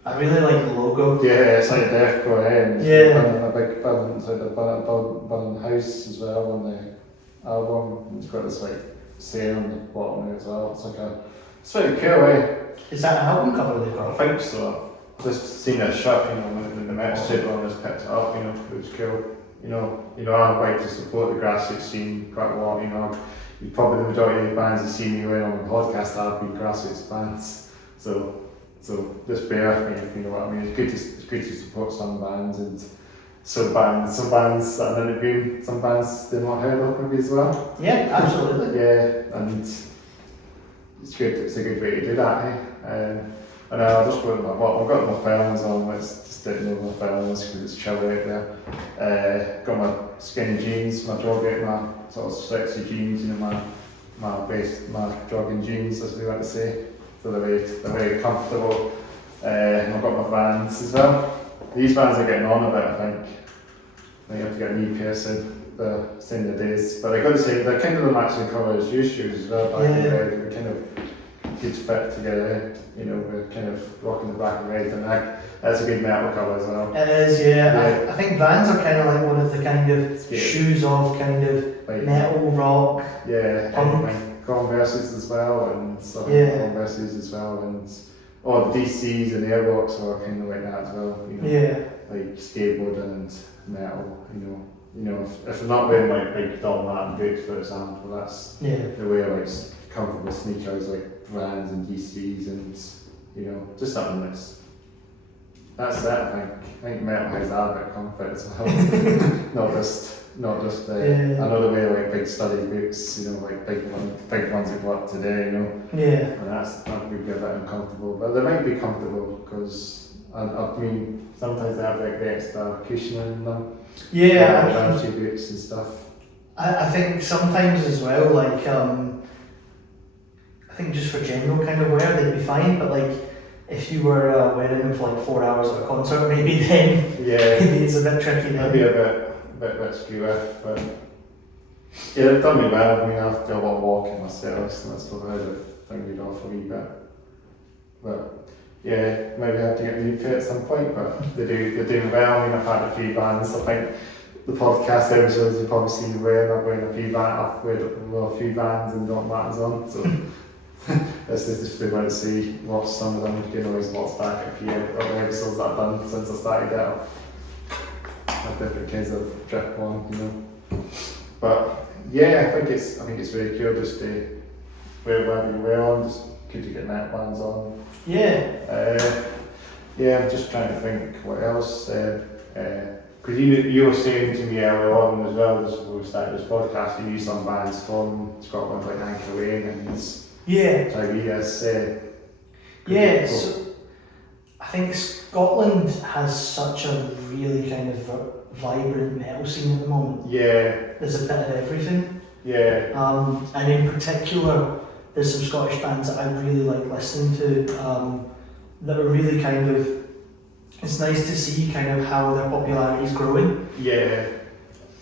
I really like the logo. Yeah, it's like a deathcore end. Yeah. A big band, it's like a burning house as well on the album. It's got this like sail on the bottom as well. It's really cool, eh? Is that an album cover they've got? I think so. I've just seen it shot, you know, when the metal table and just picked it up, you know, it was cool. You know, I like to support the grassroots scene quite a lot, you know. Probably the majority of the bands that see me around on the podcast have been grassroots fans. So just bear with me, if you know what I mean. It's good to support some bands, and some bands that I'm interviewing, some bands they're not heard of maybe as well. Yeah, absolutely. Yeah, and it's good. It's a good way to do that, eh? And I just got I've got my films on. Let's just didn't know my films because it's chill out there. Got my skinny jeans, my jogging, my sort of sexy jeans, you know, my jogging jeans, as we like to say. So they're very comfortable. And I've got my Vans as well. These Vans are getting on a bit, I think. I have to get a knee piercing. They're seeing the days, but they're kind of the matching colour as your shoes as well. Black and red, we're kind of good fit together. You know, we're kind of rocking the black and red, and that's a good metal colour as well. It is, yeah. I think Vans are kind of like one of the kind of shoes of kind of like metal, rock, punk. Converses as well, and stuff like Converses as well, and the DCs and the Airwalks are kind of like that as well. You know, like skateboarding and metal. You know, if they're not wearing like big Don Martin boots, for example, that's they wear like comfortable sneakers like Vans and DCs, and you know, just something that's that. I think metal has that bit of comfort as well, not just I know they wear like big study boots, you know, like big ones that go up today, you know. Yeah. And that would be a bit uncomfortable, but they might be comfortable because I mean sometimes they have like the extra cushioning in them. Yeah. Like boots and stuff. I think sometimes as well, like I think just for general kind of wear they'd be fine, but like if you were wearing them for like 4 hours at a concert, maybe then maybe it's a bit tricky then. Maybe a bit skewy, but they've done me well. I mean, I've done a lot of walking myself, so that's probably how they've fingered off a wee bit. But maybe I have to get a new fit at some point, but they're doing well. I mean, I've had a few bands. I think the podcast episodes you've probably seen me wearing. I've wearing a few bands and Doc Martens on, so this is just they want to see, watch some of them. You can always watch back a few other episodes that I've done since I started out. I've different kinds of drip on, you know. But I think it's really cool just to wear whatever you wear on, just good to get neckbands on. I'm just trying to think what else. Because you were saying to me earlier on as well, just before we started this podcast, you knew some bands from Scotland like Anchor Lane and Tyrese. So I think Scotland has such a really kind of vibrant metal scene at the moment. Yeah. There's a bit of everything. Yeah. And in particular, there's some Scottish bands that I really like listening to that are really kind of, it's nice to see kind of how their popularity is growing. Yeah.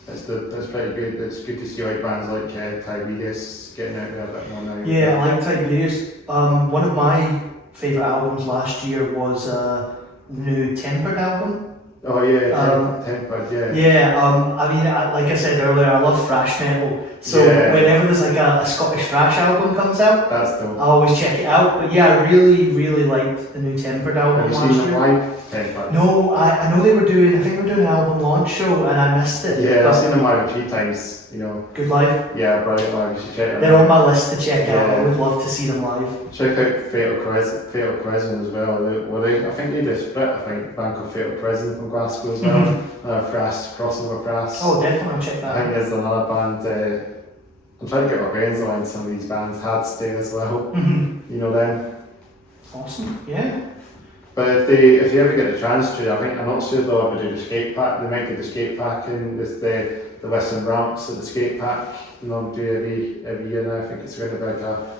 That's pretty good. It's good to see like bands like Tiberius getting out there a bit more now. Yeah, I like Tiberius. One of my favourite albums last year was the new Tempered album. Oh yeah, Tempered, yeah. Yeah, I mean, like I said earlier, I love thrash metal. So whenever there's like a Scottish thrash album comes out, that's dope. I always check it out. But yeah, I really liked the new Tempered album last year. Have you seen them live? Tempered? No, I know they were doing, I think they were doing an album launch show and I missed it. Yeah, I've seen them live a few times, you know. Good live? Yeah, brilliant live, you should check them out. They're on my list to check out, I would love to see them live. Check out Fatal Prison as well. I think they did a split, I think, band called Fatal Prison from Glasgow as well. Thrash, crossover Thrash. Oh, definitely, I'll check that out. I think there's another band, I'm trying to get my brains around some of these bands, Hadstay as well. You know them? Awesome, yeah. But if you ever get a chance to, I'm not sure they'll ever do the skate park. They might do the skate park in the Western Ramps at the skate park. And they'll do every year now. I think it's going to be like a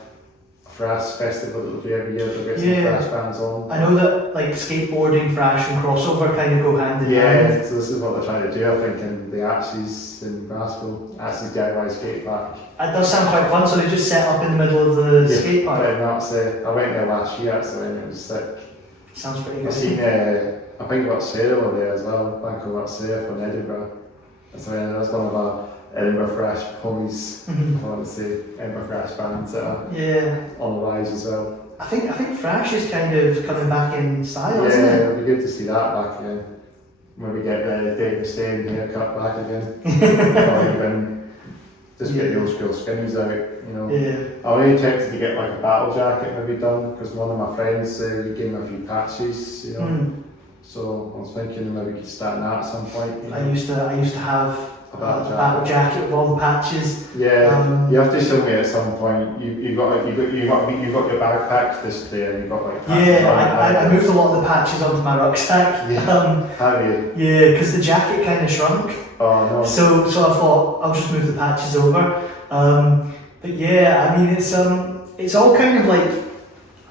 thrash festival that they'll do every year. They'll get some thrash bands on. I know that like skateboarding, thrash and crossover kind of go hand in hand. Yeah, so this is what they're trying to do, I think, in the Archie's in Glasgow. Archie's DIY skate park. It does sound quite fun, so they just set up in the middle of the skate park. I went there last year actually and it was sick. Sounds pretty good. I've seen, I think about Sarah were there as well, Bank of Sarah from Edinburgh. That's one of our Edinburgh Thrash homies, I want to say, Edinburgh Thrash bands that are on the rise as well. I think Thrash is kind of coming back in style, isn't it? Yeah, it'll be good to see that back again. Maybe get the Dave Mustaine haircut back again. Or even just get the old school skinnies out. You know, I was really tempted to get like a battle jacket maybe done because one of my friends he gave me a few patches, you know. So I was thinking maybe we could start that at some point. You know? I used to have a battle jacket with all the patches. Yeah, you have to show me at some point. You got your backpack display and you got like patches. I moved a lot of the patches onto my rucksack. Have you? Yeah, because the jacket kind of shrunk. Oh no. So I thought I'll just move the patches over. But yeah, I mean it's all kind of like,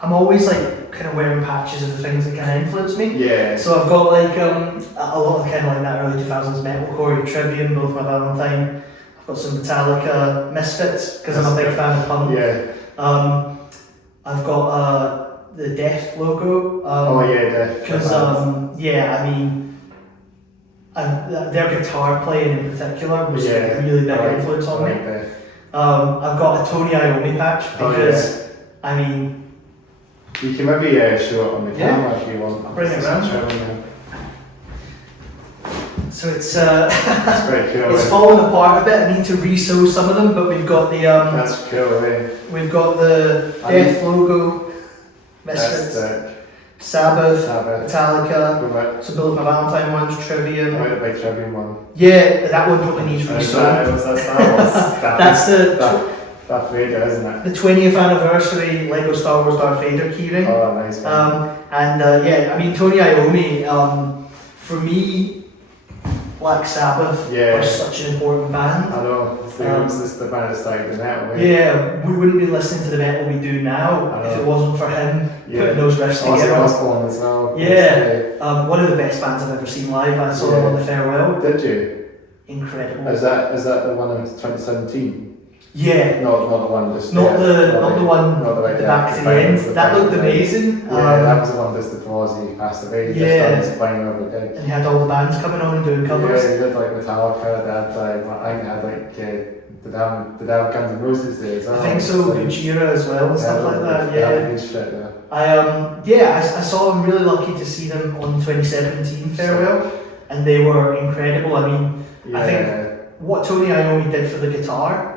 I'm always like kind of wearing patches of the things that kind of influence me. Yeah. So I've got like a lot of kind of like that early 2000s metalcore, Trivium, both my Valentine. I've got some Metallica, Misfits because I'm a big fan of punk. Yeah. I've got the Death logo. Death. Because I mean, their guitar playing in particular was a really big influence on me. I've got a Tony Iommi patch because, I mean... You can maybe show it on the camera if you want. I'll bring it around. So it's very cool, it's falling apart a bit. I need to re-sew some of them, but we've got the that's cool, we've got the Death logo, Misfits, Sabbath, Metallica, so both my Valentine ones, Trivium. I went to buy Trivium one. Yeah, that one probably needs re-sewing. That's the Darth Vader, isn't it? The 20th anniversary Lego Star Wars Darth Vader keyring. Oh, nice. I mean Tony Iommi, for me, Black Sabbath was such an important band. I know. It's the band that started the metal. Yeah, we wouldn't be listening to the metal we do now if it wasn't for him putting those riffs together. Osbourne as well. Yeah, one of the best bands I've ever seen live. I saw them on the Farewell. Did you? Incredible. Is that the one in 2017? Yeah. Not the one just not the one at the back to the end. That looked amazing. Yeah, that was the one just before he passed away. He just done his final ever gig. And he had all the bands coming on and doing covers. Yeah, he did like Metallica, I think he had like the damn Guns N' Roses there as well. I think so, Gojira as well and stuff like that. Yeah, good shit there. I saw I'm really lucky to see them on 2017 Farewell and they were incredible. I mean, I think what Tony Iommi did for the guitar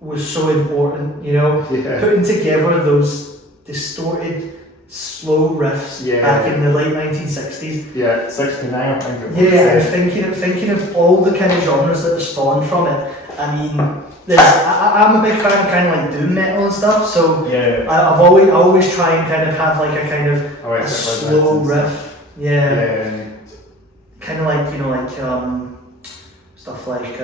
was so important, you know, putting together those distorted, slow riffs back in the late 1960s. Yeah, 69 I think it was. Yeah, and thinking of all the kind of genres that have spawned from it. I mean, I'm a big fan of kind of like doom metal and stuff, so I always try and kind of have like a kind of a slow riff. Yeah. kind of like, stuff like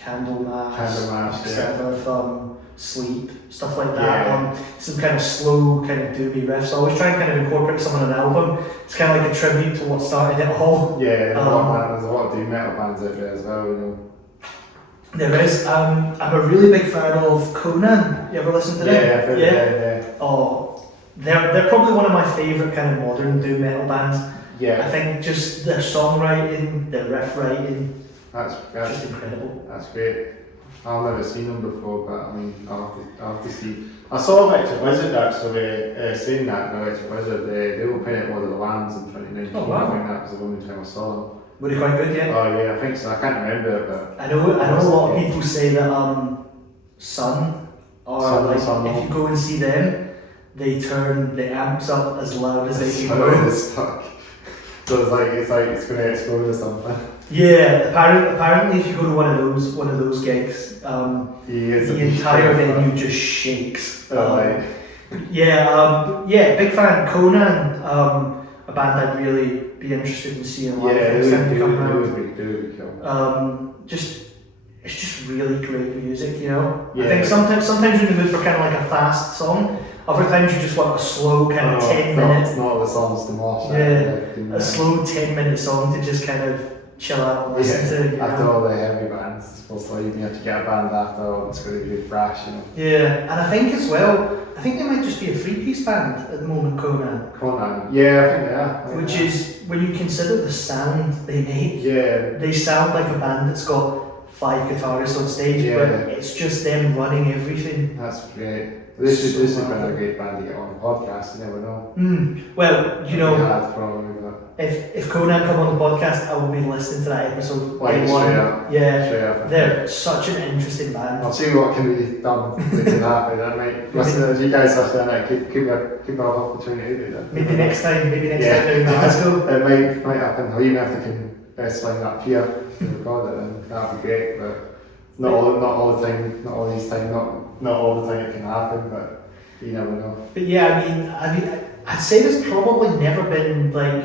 Candlemass, etc. Sleep, stuff like that. Yeah. Some kind of slow, kind of doomy riffs. I always try and kind of incorporate some on an album. It's kind of like a tribute to what started it all. Yeah, there's a lot of doom metal bands out there as well. There is. I'm a really big fan of Conan. You ever listen to them? Yeah. Oh, they're probably one of my favourite kind of modern doom metal bands. Yeah. I think just their songwriting, their riff writing, that's just incredible. That's great. I've never seen them before, but I mean, I'll have to see. I saw Victor Wizard actually saying that. Victor Wizard, they were playing at one of the lands in 2019. Oh wow! I think that was the only time I saw them. Were they quite good? Yeah. Oh yeah, I think so. I can't remember it, but I know a lot of people say that Sun, or if you go and see them, they turn the amps up as loud as they can go. So it's going to explode or something. Yeah, apparently if you go to one of those gigs, the entire venue just shakes. Big fan. Conan, a band I'd really be interested in seeing live next time they come around. It's just really great music, I think sometimes you're in the mood for kind of like a fast song. Other times you just want a slow kind of 10 minutes. It's not the songs to march. A slow 10-minute song to just kind of chill out and listen to. After all the heavy bands, it's supposed to leave you have to get a band after all, it's going to be Thrash, Yeah, and I think as well, they might just be a 3-piece band at the moment, Conan. Yeah, I think they are. Which is, when you consider the sound they make, they sound like a band that's got 5 guitarists on stage, but it's just them running everything. That's great. This has been a great band to get on the podcast, you never know. Well, if Conan come on the podcast, I will be listening to that episode. They're such an interesting band. I'll see what can be done to do that, but I might listen as you guys have done it, keep an opportunity to do that. Maybe next time down in Glasgow. It might happen, or even if they can sling that here to record it, then that'd be great, but not all the time, not all the time it can happen, but you never know. But yeah, I mean, I'd say there's probably never been like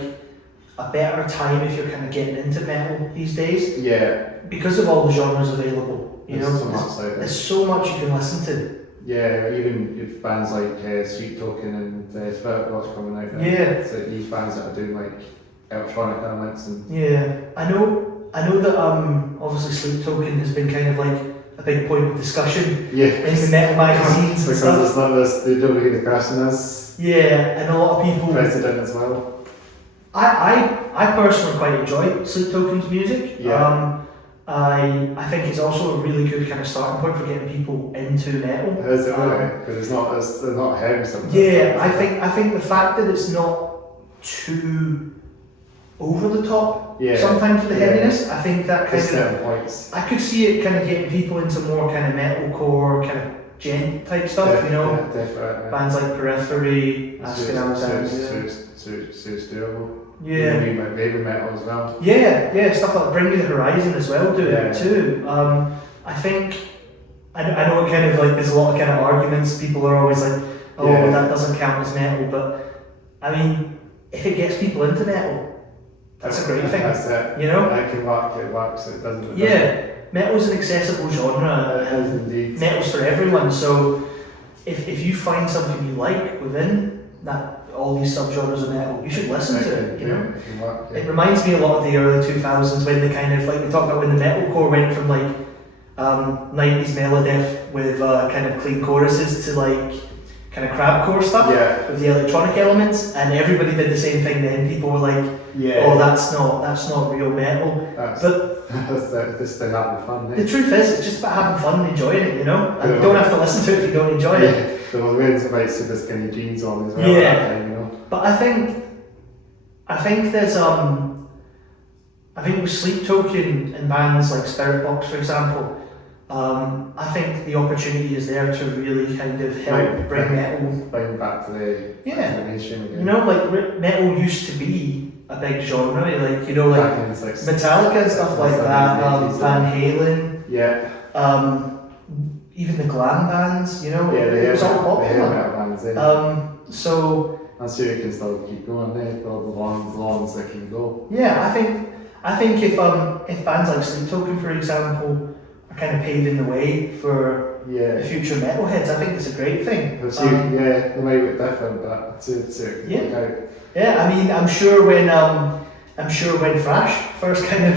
a better time if you're kind of getting into metal these days. Yeah. Because of all the genres available, there's so much you can listen to. Yeah, even if bands like Sweet Token and Spirit Watch coming out now. Yeah. So these bands that are doing like electronic elements and. Yeah, I know that obviously Sleep Token has been kind of like a big point of discussion in the metal magazines and stuff. Because it's not this, they don't really the person as. Yeah, and a lot of people. President as well. I personally quite enjoy Sleep Token's music. Yeah. I think it's also a really good kind of starting point for getting people into metal. Is it really? Because it's not heavy sometimes. Yeah, I think the fact that it's not too over the top sometimes with the heaviness, I think that kind of I could see it kind of getting people into more kind of metalcore, kind of gent type stuff, Definitely. Bands like Periphery, Asking Alexander. Yeah. Baby metal as well. Yeah, stuff like Bring Me the Horizon as well do it too. I think, I know it kind of like, there's a lot of kind of arguments, people are always like, that doesn't count as metal, but I mean, if it gets people into metal, that's a great thing. That's it. It works, it doesn't. Metal's an accessible genre. It is indeed. Metal's for everyone, so if you find something you like within that, all these subgenres of metal, you should listen to it, It reminds me a lot of the early 2000s when they kind of, like we talked about when the metalcore went from like 90s melodic with kind of clean choruses to like kind of crabcore stuff with the electronic elements, and everybody did the same thing then. People were like, that's not real metal. But that's just having fun. The truth is, it's just about having fun and enjoying it, And you don't have to listen to it if you don't enjoy it. There was ways about super skinny jeans on as well. That time, But I think there's I think with Sleep Token and bands like Spirit Box, for example, I think the opportunity is there to really kind of help bring metal back to the mainstream again. Like metal used to be a big genre, like Metallica and stuff like that, Van Halen, even the glam bands, it was all popular. So I'm sure it can still keep going there, the long as it can go. Yeah, I think if bands like Sleep Token, for example, are kind of paving the way for the future metalheads, I think it's a great thing. They might be different, but it's yeah. I mean, I'm sure when Thrash first kind of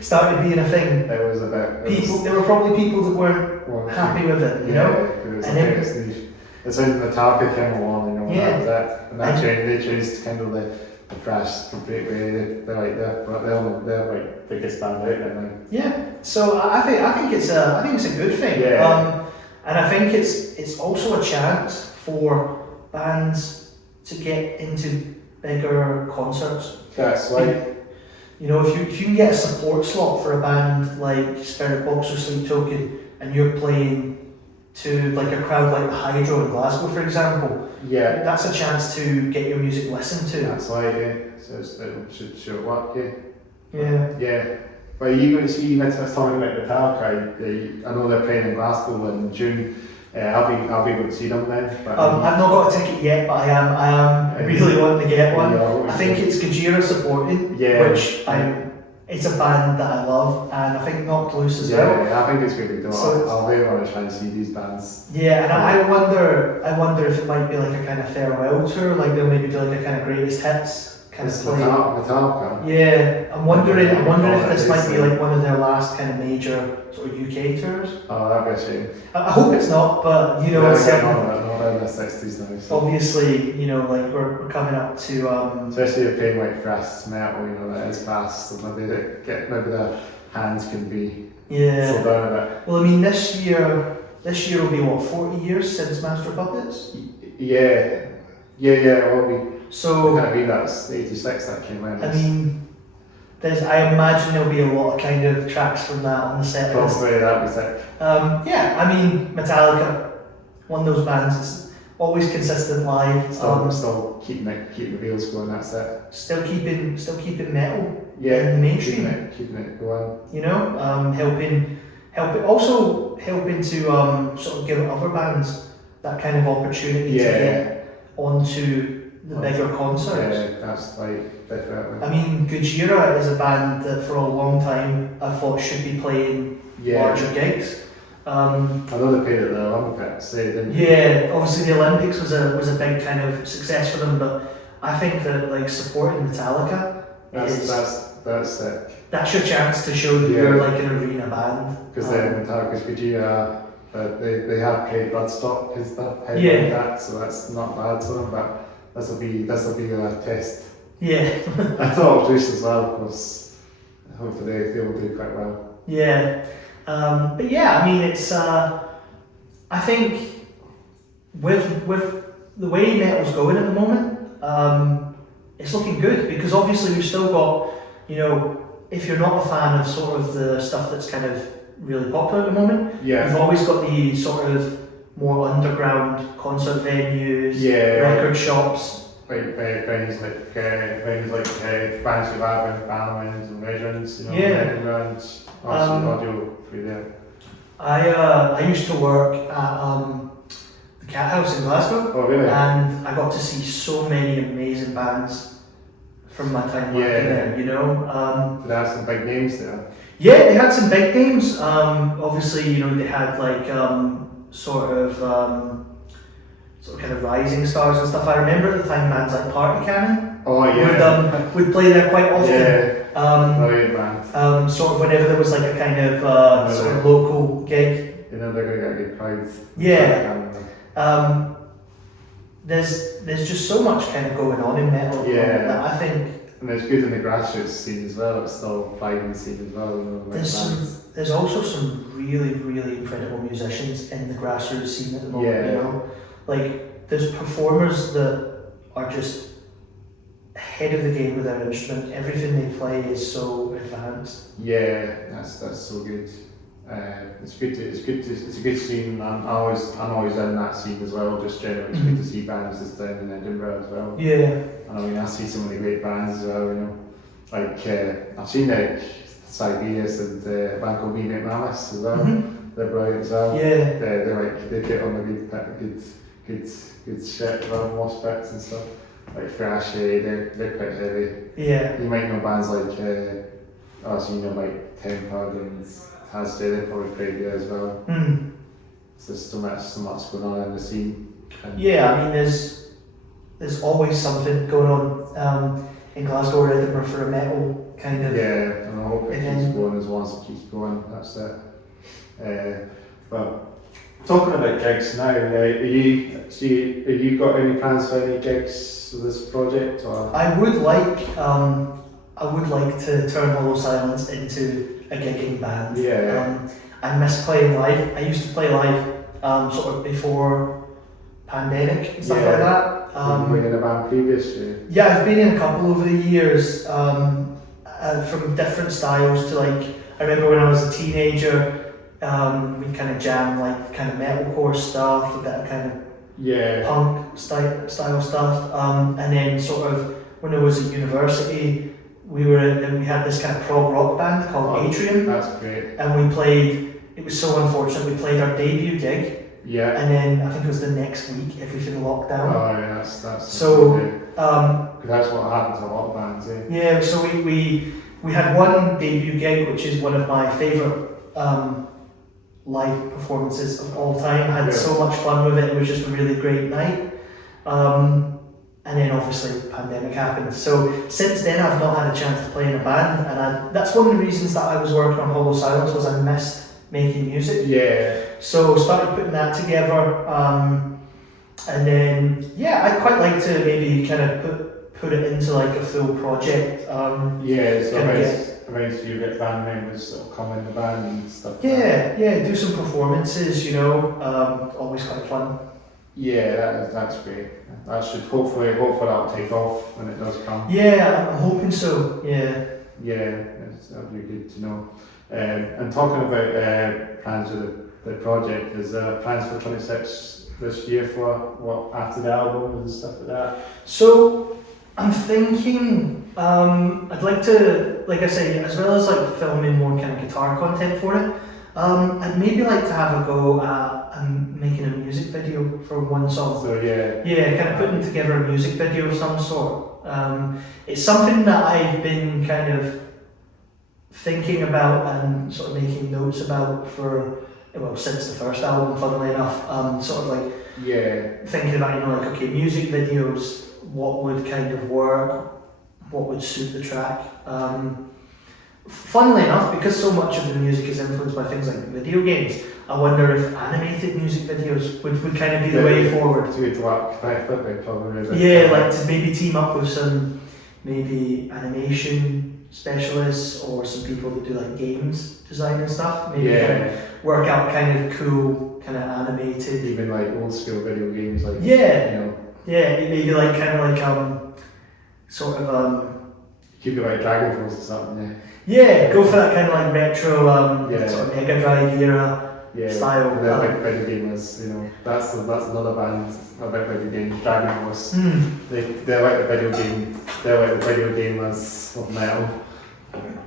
started being a thing, there was a bit. There were probably people that weren't happy with it, you know. And then it's when Metallica came along, you know, that was it. And they changed kind of the Thrash completely. They're like biggest band out there now. Yeah. So I think it's a good thing. Yeah. And I think it's also a chance for bands to get into bigger concerts. That's like, you know, if you can get a support slot for a band like Spirit Box or Sleep Token, and you're playing to like a crowd like the Hydro in Glasgow, for example, that's a chance to get your music listened to. That's like so it should work, Yeah. But you talking about Metallica, I know they're playing in Glasgow in June. I'll be able to see them then. But I've not got a ticket yet, but I am really wanting to get one. I think it's Gojira supporting, which it's a band that I love, and I think Knocked Loose as well. Yeah, I think it's really good. I'll really want to try and see these bands. Yeah, and I wonder if it might be like a kind of farewell tour, like they'll maybe do like a kind of greatest hits kind of play. Metallica. Yeah, I'm wondering if this might be like one of their last kind of major sort of UK tours. Oh, that'd be a shame. I hope it's not, but you know, not in the 60s now. So. Obviously, you know, like we're coming up to especially if playing like fast metal, you know, that is fast, so maybe the hands can be slow down a bit. Well, I mean, this year will be what, 40 years since Master of Puppets? Yeah, it will be. So kind of be that's 86 that came out. I mean, I imagine there'll be a lot of kind of tracks from that on the set list. Probably that'd be sick. I mean, Metallica, one of those bands that's always consistent live. Still keeping the wheels going. That's it. Still keeping metal in the mainstream. Keeping it going. You know, helping to sort of give other bands that kind of opportunity to get onto the bigger concerts. Yeah, that's like definitely. I mean, Gojira is a band that for a long time I thought should be playing larger gigs. I know they played at the Olympics, didn't they? Yeah, obviously the Olympics was a big kind of success for them, but I think that like supporting Metallica that's sick. That's your chance to show that you're like an arena band. Because Metallica's Gojira, they have played Bloodstock and stuff, like that, so that's not bad for them, but this will be a test. Yeah. I thought Juice as well, because hopefully they will do quite well. Yeah. But yeah, I mean, it's I think with the way metal's going at the moment, it's looking good, because obviously we've still got, you know, if you're not a fan of sort of the stuff that's kind of really popular at the moment, you've always got the sort of more underground concert venues, record shops. Venues like Bands of Avon, Bannermans and Regents, you know, underground audio through there. I used to work at the Cat House in Glasgow. Oh, really? And I got to see so many amazing bands from my time working there, you know. Did they have some big names there? Yeah, they had some big names. Obviously, you know, they had like sort of kind of rising stars and stuff. I remember at the time bands like Party Cannon would play there quite often. Brilliant band. Sort of whenever there was like a kind of sort of local gig. You know, they're going to get a good crowd. Yeah. There's just so much kind of going on in metal that I think. And it's good in the grassroots scene as well. It's still thriving scene as well. You know, there's also some really, really incredible musicians in the grassroots scene at the moment. You know, like there's performers that are just ahead of the game with their instrument. Everything they play is so advanced. Yeah, that's so good. It's a good scene. I'm always in that scene as well. Just generally, it's good to see bands that's down in Edinburgh as well. Yeah. And I mean, I see so many great bands as well. You know, like I've seen like Sibelius and a band called Meat Mammoths as well. Mm-hmm. They're brilliant as well. Yeah. They get on the good shit, well, mosh pits and stuff. like Thrash, they're quite heavy. Yeah. You might know bands like, so you know like Temper and Has they're probably pretty good as well. Mm. So there's so much going on in the scene. And Yeah, I mean, there's always something going on in Glasgow or Edinburgh for a metal kind of. yeah, and I hope it event. keeps going as long as it keeps going. That's it. Well, talking about gigs now, have you got any plans for any gigs with this project? Or? I would like to turn Hollow Silence into a gigging band. Yeah. I miss playing live. I used to play live sort of before pandemic and stuff like that. Were you in a band previously? Yeah, I've been in a couple over the years, from different styles to like, I remember when I was a teenager, we'd kind of jam like kind of metalcore stuff, a bit of kind of punk style stuff, and then sort of when I was at university, we had this kind of prog rock band called Atrium. That's great. And we played, it was so unfortunate, we played our debut gig. Yeah. And then I think it was the next week everything locked down. Oh yeah, that's so that's what happens to a lot of bands, eh? Yeah, so we had one debut gig which is one of my favourite live performances of all time. I had so much fun with it, it was just a really great night. And then obviously the pandemic happened. So since then I've not had a chance to play in a band, and that's one of the reasons that I was working on Hollow Silence was I missed making music. Yeah. So started putting that together, and then I'd quite like to maybe kind of put it into like a full project. So eventually you get band members that'll come in the band and stuff. Do some performances. Always quite fun. Yeah, that's great. That should hopefully that'll take off when it does come. Yeah, I'm hoping so. Yeah. Yeah, that'd be good to know. And talking about plans with the project, is there plans for 26 this year for what after the album and stuff like that? So I'm thinking I'd like to, like I say, as well as like filming more kind of guitar content for it, I'd maybe like to have a go at making a music video for one song. So kind of putting together a music video of some sort. It's something that I've been kind of thinking about and sort of making notes about since the first album, funnily enough. Sort of like thinking about, like, okay, music videos, what would kind of work, what would suit the track. Funnily enough, because so much of the music is influenced by things like video games, I wonder if animated music videos would kind of be the way forward. To work perfectly, probably. Like to maybe team up with some maybe animation specialists or some people that do like games design and stuff. Maybe kind of work out kind of cool, kind of animated. Even like old school video games, like maybe like kind of like sort of keep it like Dragon Force or something. Go for that kind of like retro sort of Mega Drive era. Style. And they're like video gamers, that's another band about video games, Dragon Force. They're like the video game, they're like the video gamers of metal.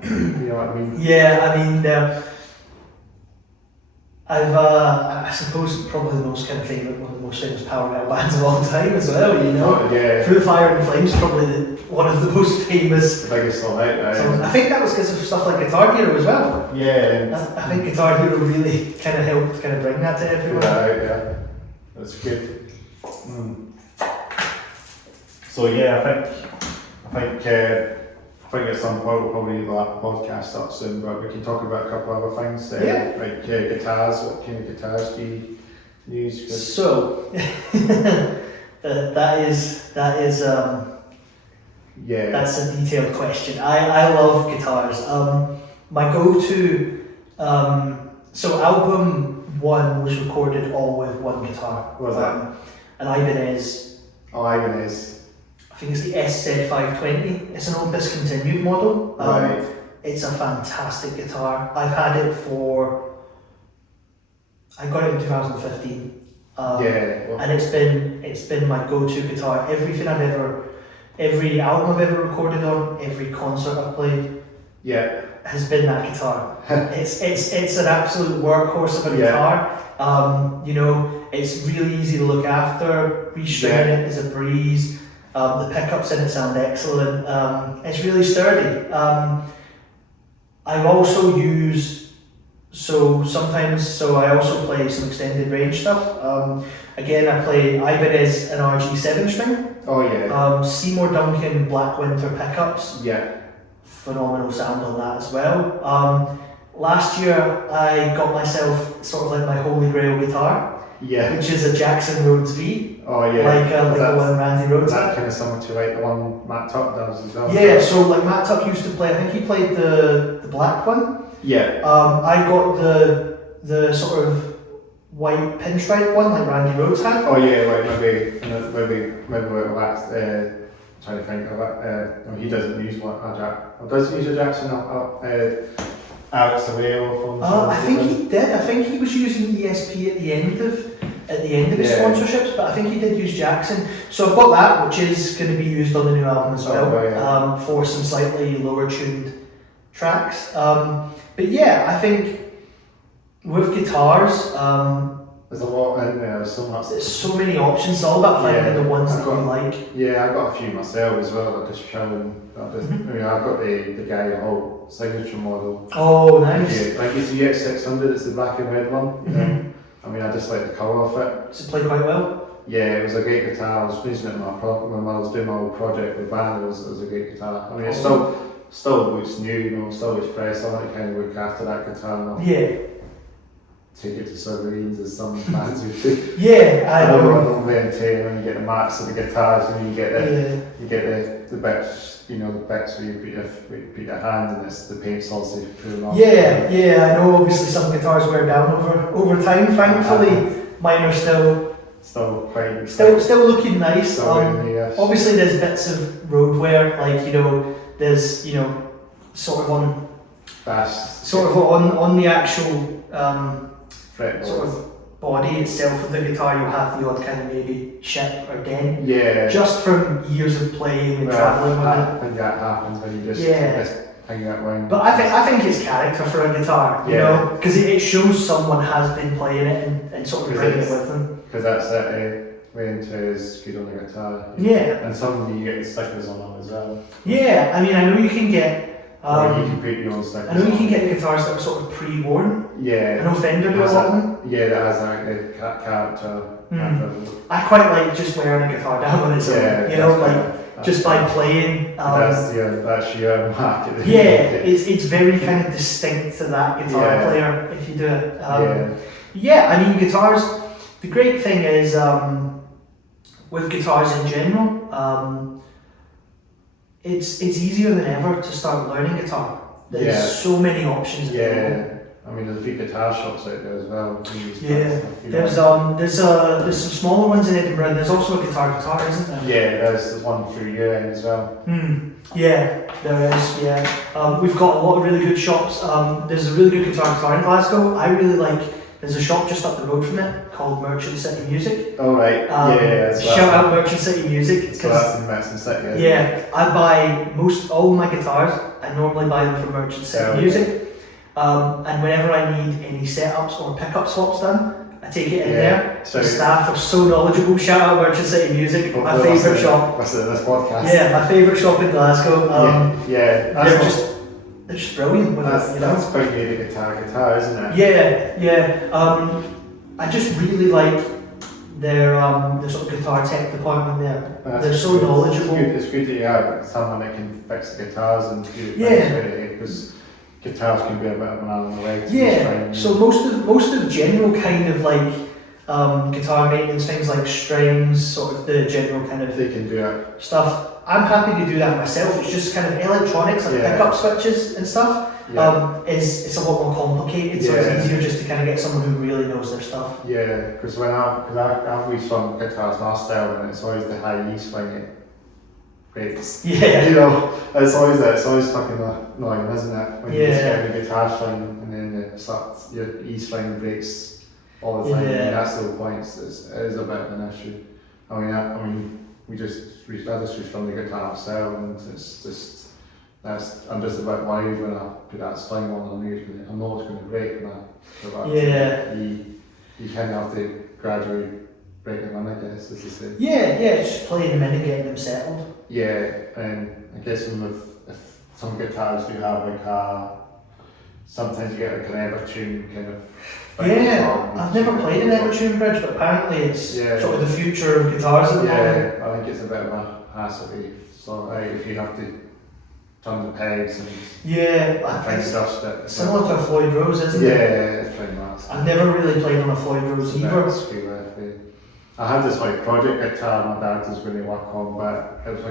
You know what I mean? Yeah, I mean, I suppose probably one of the most famous power metal bands of all time as well, Through the Fire and Flames, probably one of the most famous. The biggest song out there. So I think that was because of stuff like Guitar Hero as well. Yeah. I think Guitar Hero really kind of helped kind of bring that to everyone. Yeah. That's good. So I think at some point we'll probably need to wrap the podcast up soon, but we can talk about a couple other things. Like guitars. What kind of guitars do you use? So that is that's a detailed question. I love guitars. My go-to so album 1 was recorded all with one guitar. What was that? An Ibanez. Oh, Ibanez. I think it's the SZ520. It's an old discontinued model. Right. It's a fantastic guitar. I've had it I got it in 2015. And it's been my go-to guitar. Every album I've ever recorded on, every concert I've played, has been that guitar. it's an absolute workhorse of a guitar. It's really easy to look after. Restringing it is a breeze. The pickups in it sound excellent. It's really sturdy. I've also used, I also play some extended range stuff. Again, I play Ibanez and RG7 string. Oh yeah. Seymour Duncan Black Winter pickups. Yeah. Phenomenal sound on that as well. Last year I got myself sort of like my holy grail guitar, Yeah. which is a Jackson Rhodes V. Oh yeah. Like the one Randy Rhodes had. That kind of similar to like the one Matt Tuck does as well. Yeah, so like Matt Tuck used to play, I think he played the black one. Yeah. I got the sort of white pinstripe one like Randy Rhodes had. Oh yeah, like maybe that's trying to think of it. No, he doesn't use one. Does he use a Jackson? Alex Avail from. I think he did. I think he was using ESP at the end of his sponsorships, but I think he did use Jackson. So I've got that, which is going to be used on the new album as well, right. For some slightly lower tuned tracks. But yeah, I think with guitars, there's a lot in there. There's so much. there's so many options. It's all about finding the ones that you like. Yeah, I've got a few myself as well. I just trying. I've got the Guy Hall signature model. Oh, nice. Yeah, like it's the EX600. It's the black and red one. I mean, I just like the colour of it. Does it play quite well? Yeah, it was a great guitar. I was using it when I was doing my old project with band. It was a great guitar. I mean, it still looks new, still looks fresh. I like kind of look after that guitar and Yeah. take it to smithereens as some bands would do. Yeah, I know. On when you get the mats of the guitars and you get the bits, the bits where you put your hand and it's the paint sauce pulling off. Yeah, I know obviously some guitars wear down over time. Thankfully, mine are still quite still looking nice. Yes. Obviously there's bits of road wear, like there's sort of on fast on the actual fretboard. sort of body itself of the guitar, you'll have the odd kind of maybe chip or dent. Yeah. Just from years of playing and travelling with it. I think that happens when you just hang that one. But I think it's character for a guitar, because it shows someone has been playing it and sort of bringing it with them. Because that's it, Wayne is good on the guitar. Yeah. And some you get the stickers on them as well. Yeah, I mean, I know you can get. Or you can put your own stickers. I know you can get the guitars that are sort of pre-worn. Yeah. I know Fender do a lot of them. Yeah, that has like a character. I quite like just wearing a guitar down on its own. Just by playing. That's your market. Yeah, it's very kind of distinct to that guitar player if you do it. I mean, guitars. The great thing is with guitars in general. It's easier than ever to start learning guitar. There's so many options available. I mean, there's a few guitar shops out there as well. There's some smaller ones in Edinburgh. There's also a guitar, isn't there? Yeah, there's one through your end as well. Yeah, there is. Yeah, we've got a lot of really good shops. There's a really good guitar in Glasgow. I really like. There's a shop just up the road from it called Merchant City Music. Oh right, shout out Merchant City Music. So that's in Merchant City. Yeah, I buy all my guitars. I normally buy them from Merchant City Music. And whenever I need any setups or pickup swaps done, I take it in there. The staff are so knowledgeable. Shout out Merchant City Music, my favourite shop. What's this podcast? Yeah, my favourite shop in Glasgow. They're just brilliant with it. That's quite near the guitar, isn't it? Yeah. I just really like their sort of guitar tech department there. They're so knowledgeable. It's good that you have someone that can fix the guitars and do it because guitars can be a bit of an arm away. So most of general kind of like guitar maintenance, things like strings, sort of the general kind of they can do it stuff. I'm happy to do that myself. It's just kind of electronics like pickup switches and stuff. It's a lot more complicated, so it's easier just to kind of get someone who really knows their stuff. Yeah, because I've always strung guitars my style, and it's always the high E string it breaks. Yeah. It's always fucking annoying, isn't it? When you just get the guitar string and then your E string breaks all the time. And that's the whole point. It is a bit of an issue. I mean, I just restrung the guitar myself, and it's just. I'm just about worried when I put that string on. I know it's going to break. You kind of have to gradually breaking them in, I guess, as you say. Yeah, it's just playing them in and getting them settled. Yeah, and I guess if some guitars do have like sometimes you get like an Evertune kind of. Yeah, I've never played an Evertune bridge, but apparently it's sort of the future of guitars at the moment. Yeah, I think it's a bit of a hassle to sort out if you have to turn the pegs and I find think stuff that. similar to a Floyd Rose, isn't it? Yeah, it's pretty much. I've never really played on a Floyd Rose either. I had this like project guitar my dad was going to work on, but it was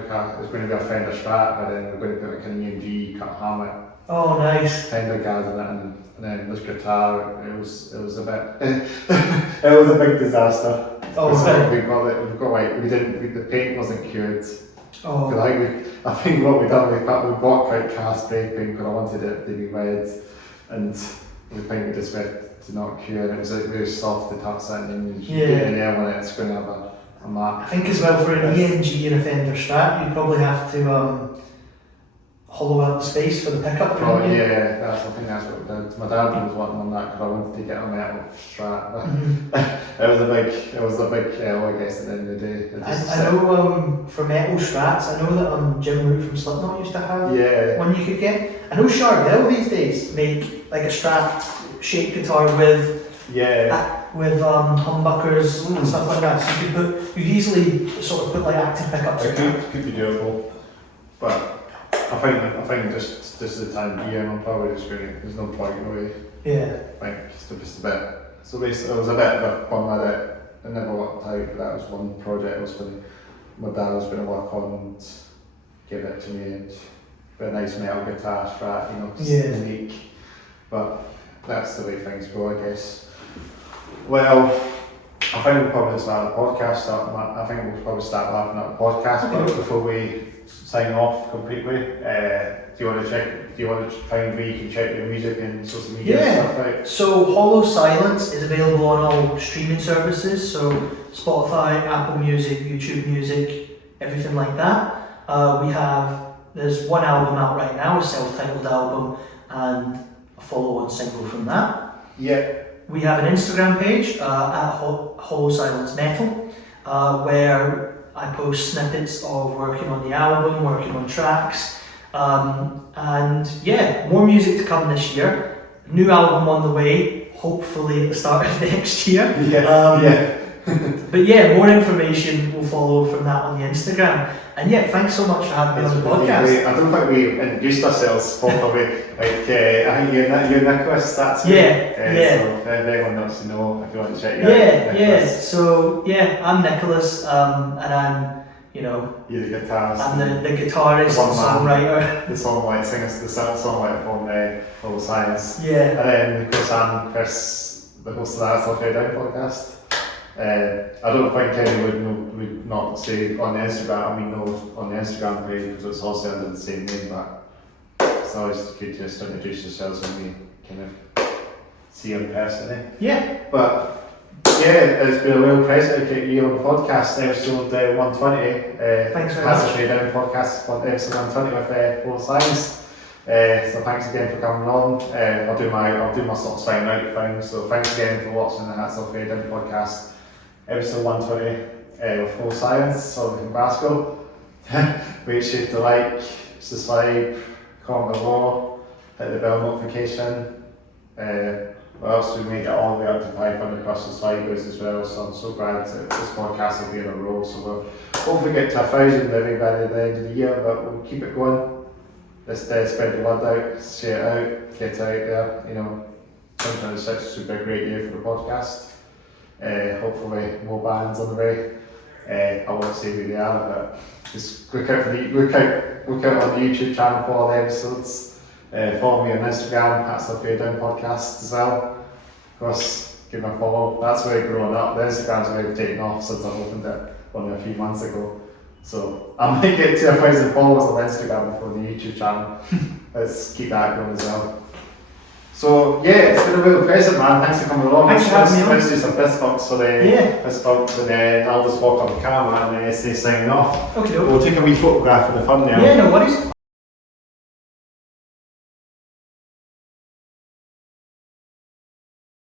going to be a Fender Strat, but then we were going to put like an E&G cut hammer. Oh, nice. Fender guards in it, and then this guitar, it was a bit, it was a big disaster. Oh, the paint wasn't cured. Oh. I think what we done, we bought quite cast spray paint because I wanted it to be red, and we think we just went to not cure, and it was like really soft to touch it, and you get in there when it's going to have a mark. I think as well for an ENG and a Fender Strat, you probably have to hollow out the space for the pickup. Yeah, I think that's what we did. My dad was working on that because I wanted to get a metal Strat. But it was a big L, I guess, at the end of the day. I know for metal Strats, I know that Jim Root from Slipknot used to have one you could get. I know Charvel these days make like a Strat shaped guitar with humbuckers and stuff like that. So you could easily sort of put like active pickups. It could be doable, but I think just the time of year, I'm probably just going to, there's no point really. Yeah. Like, just a bit. So basically, it was a bit of a fun with it. It never worked out, but that was one project my dad was going to work on and give it to me. And a nice metal guitar Strat, unique. But that's the way things go, I guess. Well, I think we'll probably start the podcast. I think we'll probably start wrapping up the podcast, but before we sign off completely, do you want to find where you can check your music and social media and stuff out? So Hollow Silence is available on all streaming services, so Spotify, Apple Music, YouTube Music, everything like that. There's one album out right now, a self-titled album, and a follow-on single from that. Yeah. We have an Instagram page at Hollow Silence Metal, where I post snippets of working on the album, working on tracks, and more music to come this year. New album on the way, hopefully at the start of next year. But more information will follow from that on the Instagram. And thanks so much for having me on the podcast. I don't think we introduced ourselves properly. I think you're Nicholas, that's So if everyone wants to know, if you want to check out. So I'm Nicholas, and I'm, you're the guitarist. I'm the guitarist, the songwriter. The songwriter from Hollow Silence. Yeah. And then of course I'm Chris, the host of the That's All Fade Down podcast. I don't think anyone would not say on the Instagram, on the Instagram page, because it's also under the same name, but it's always good to just introduce yourselves when we kind of see you in person. But it's been a real pleasure to get you on the podcast, episode 120. Thanks very much. Fade Down podcast, episode 120 with Hollow Silence. So thanks again for coming on. I'll do my sort of sign out thing. So thanks again for watching the Hats Off Fade Down podcast. Episode 120 with Hollow Silence in Glasgow. Make sure to like, subscribe, comment below, hit the bell notification. What else we made it all the way up to 500 plus subscribers as well, so I'm so glad that this podcast will be in a row. So we'll hopefully get to 1,000 everybody at the end of the year, but we'll keep it going. Let's spread the word out, share it out, get it out there. 2026 should be a great year for the podcast. Hopefully more bands on the way. I won't say who they are, but just look out on the YouTube channel for all the episodes. Follow me on Instagram, Hats Off Fade Down podcast as well. Of course, give me a follow. That's where I've grown up. The Instagram's already taken off since I've opened it only a few months ago. So I might get to 1,000 followers on Instagram before the YouTube channel. Let's keep that going as well. So it's been a real pleasure, man. Thanks for coming along. Thanks for having me on. Let's do some fist bumps for the fist bumps, and then I'll just walk on the camera and say signing off. Okay. We'll take a wee photograph for the thumbnail. Yeah, no worries.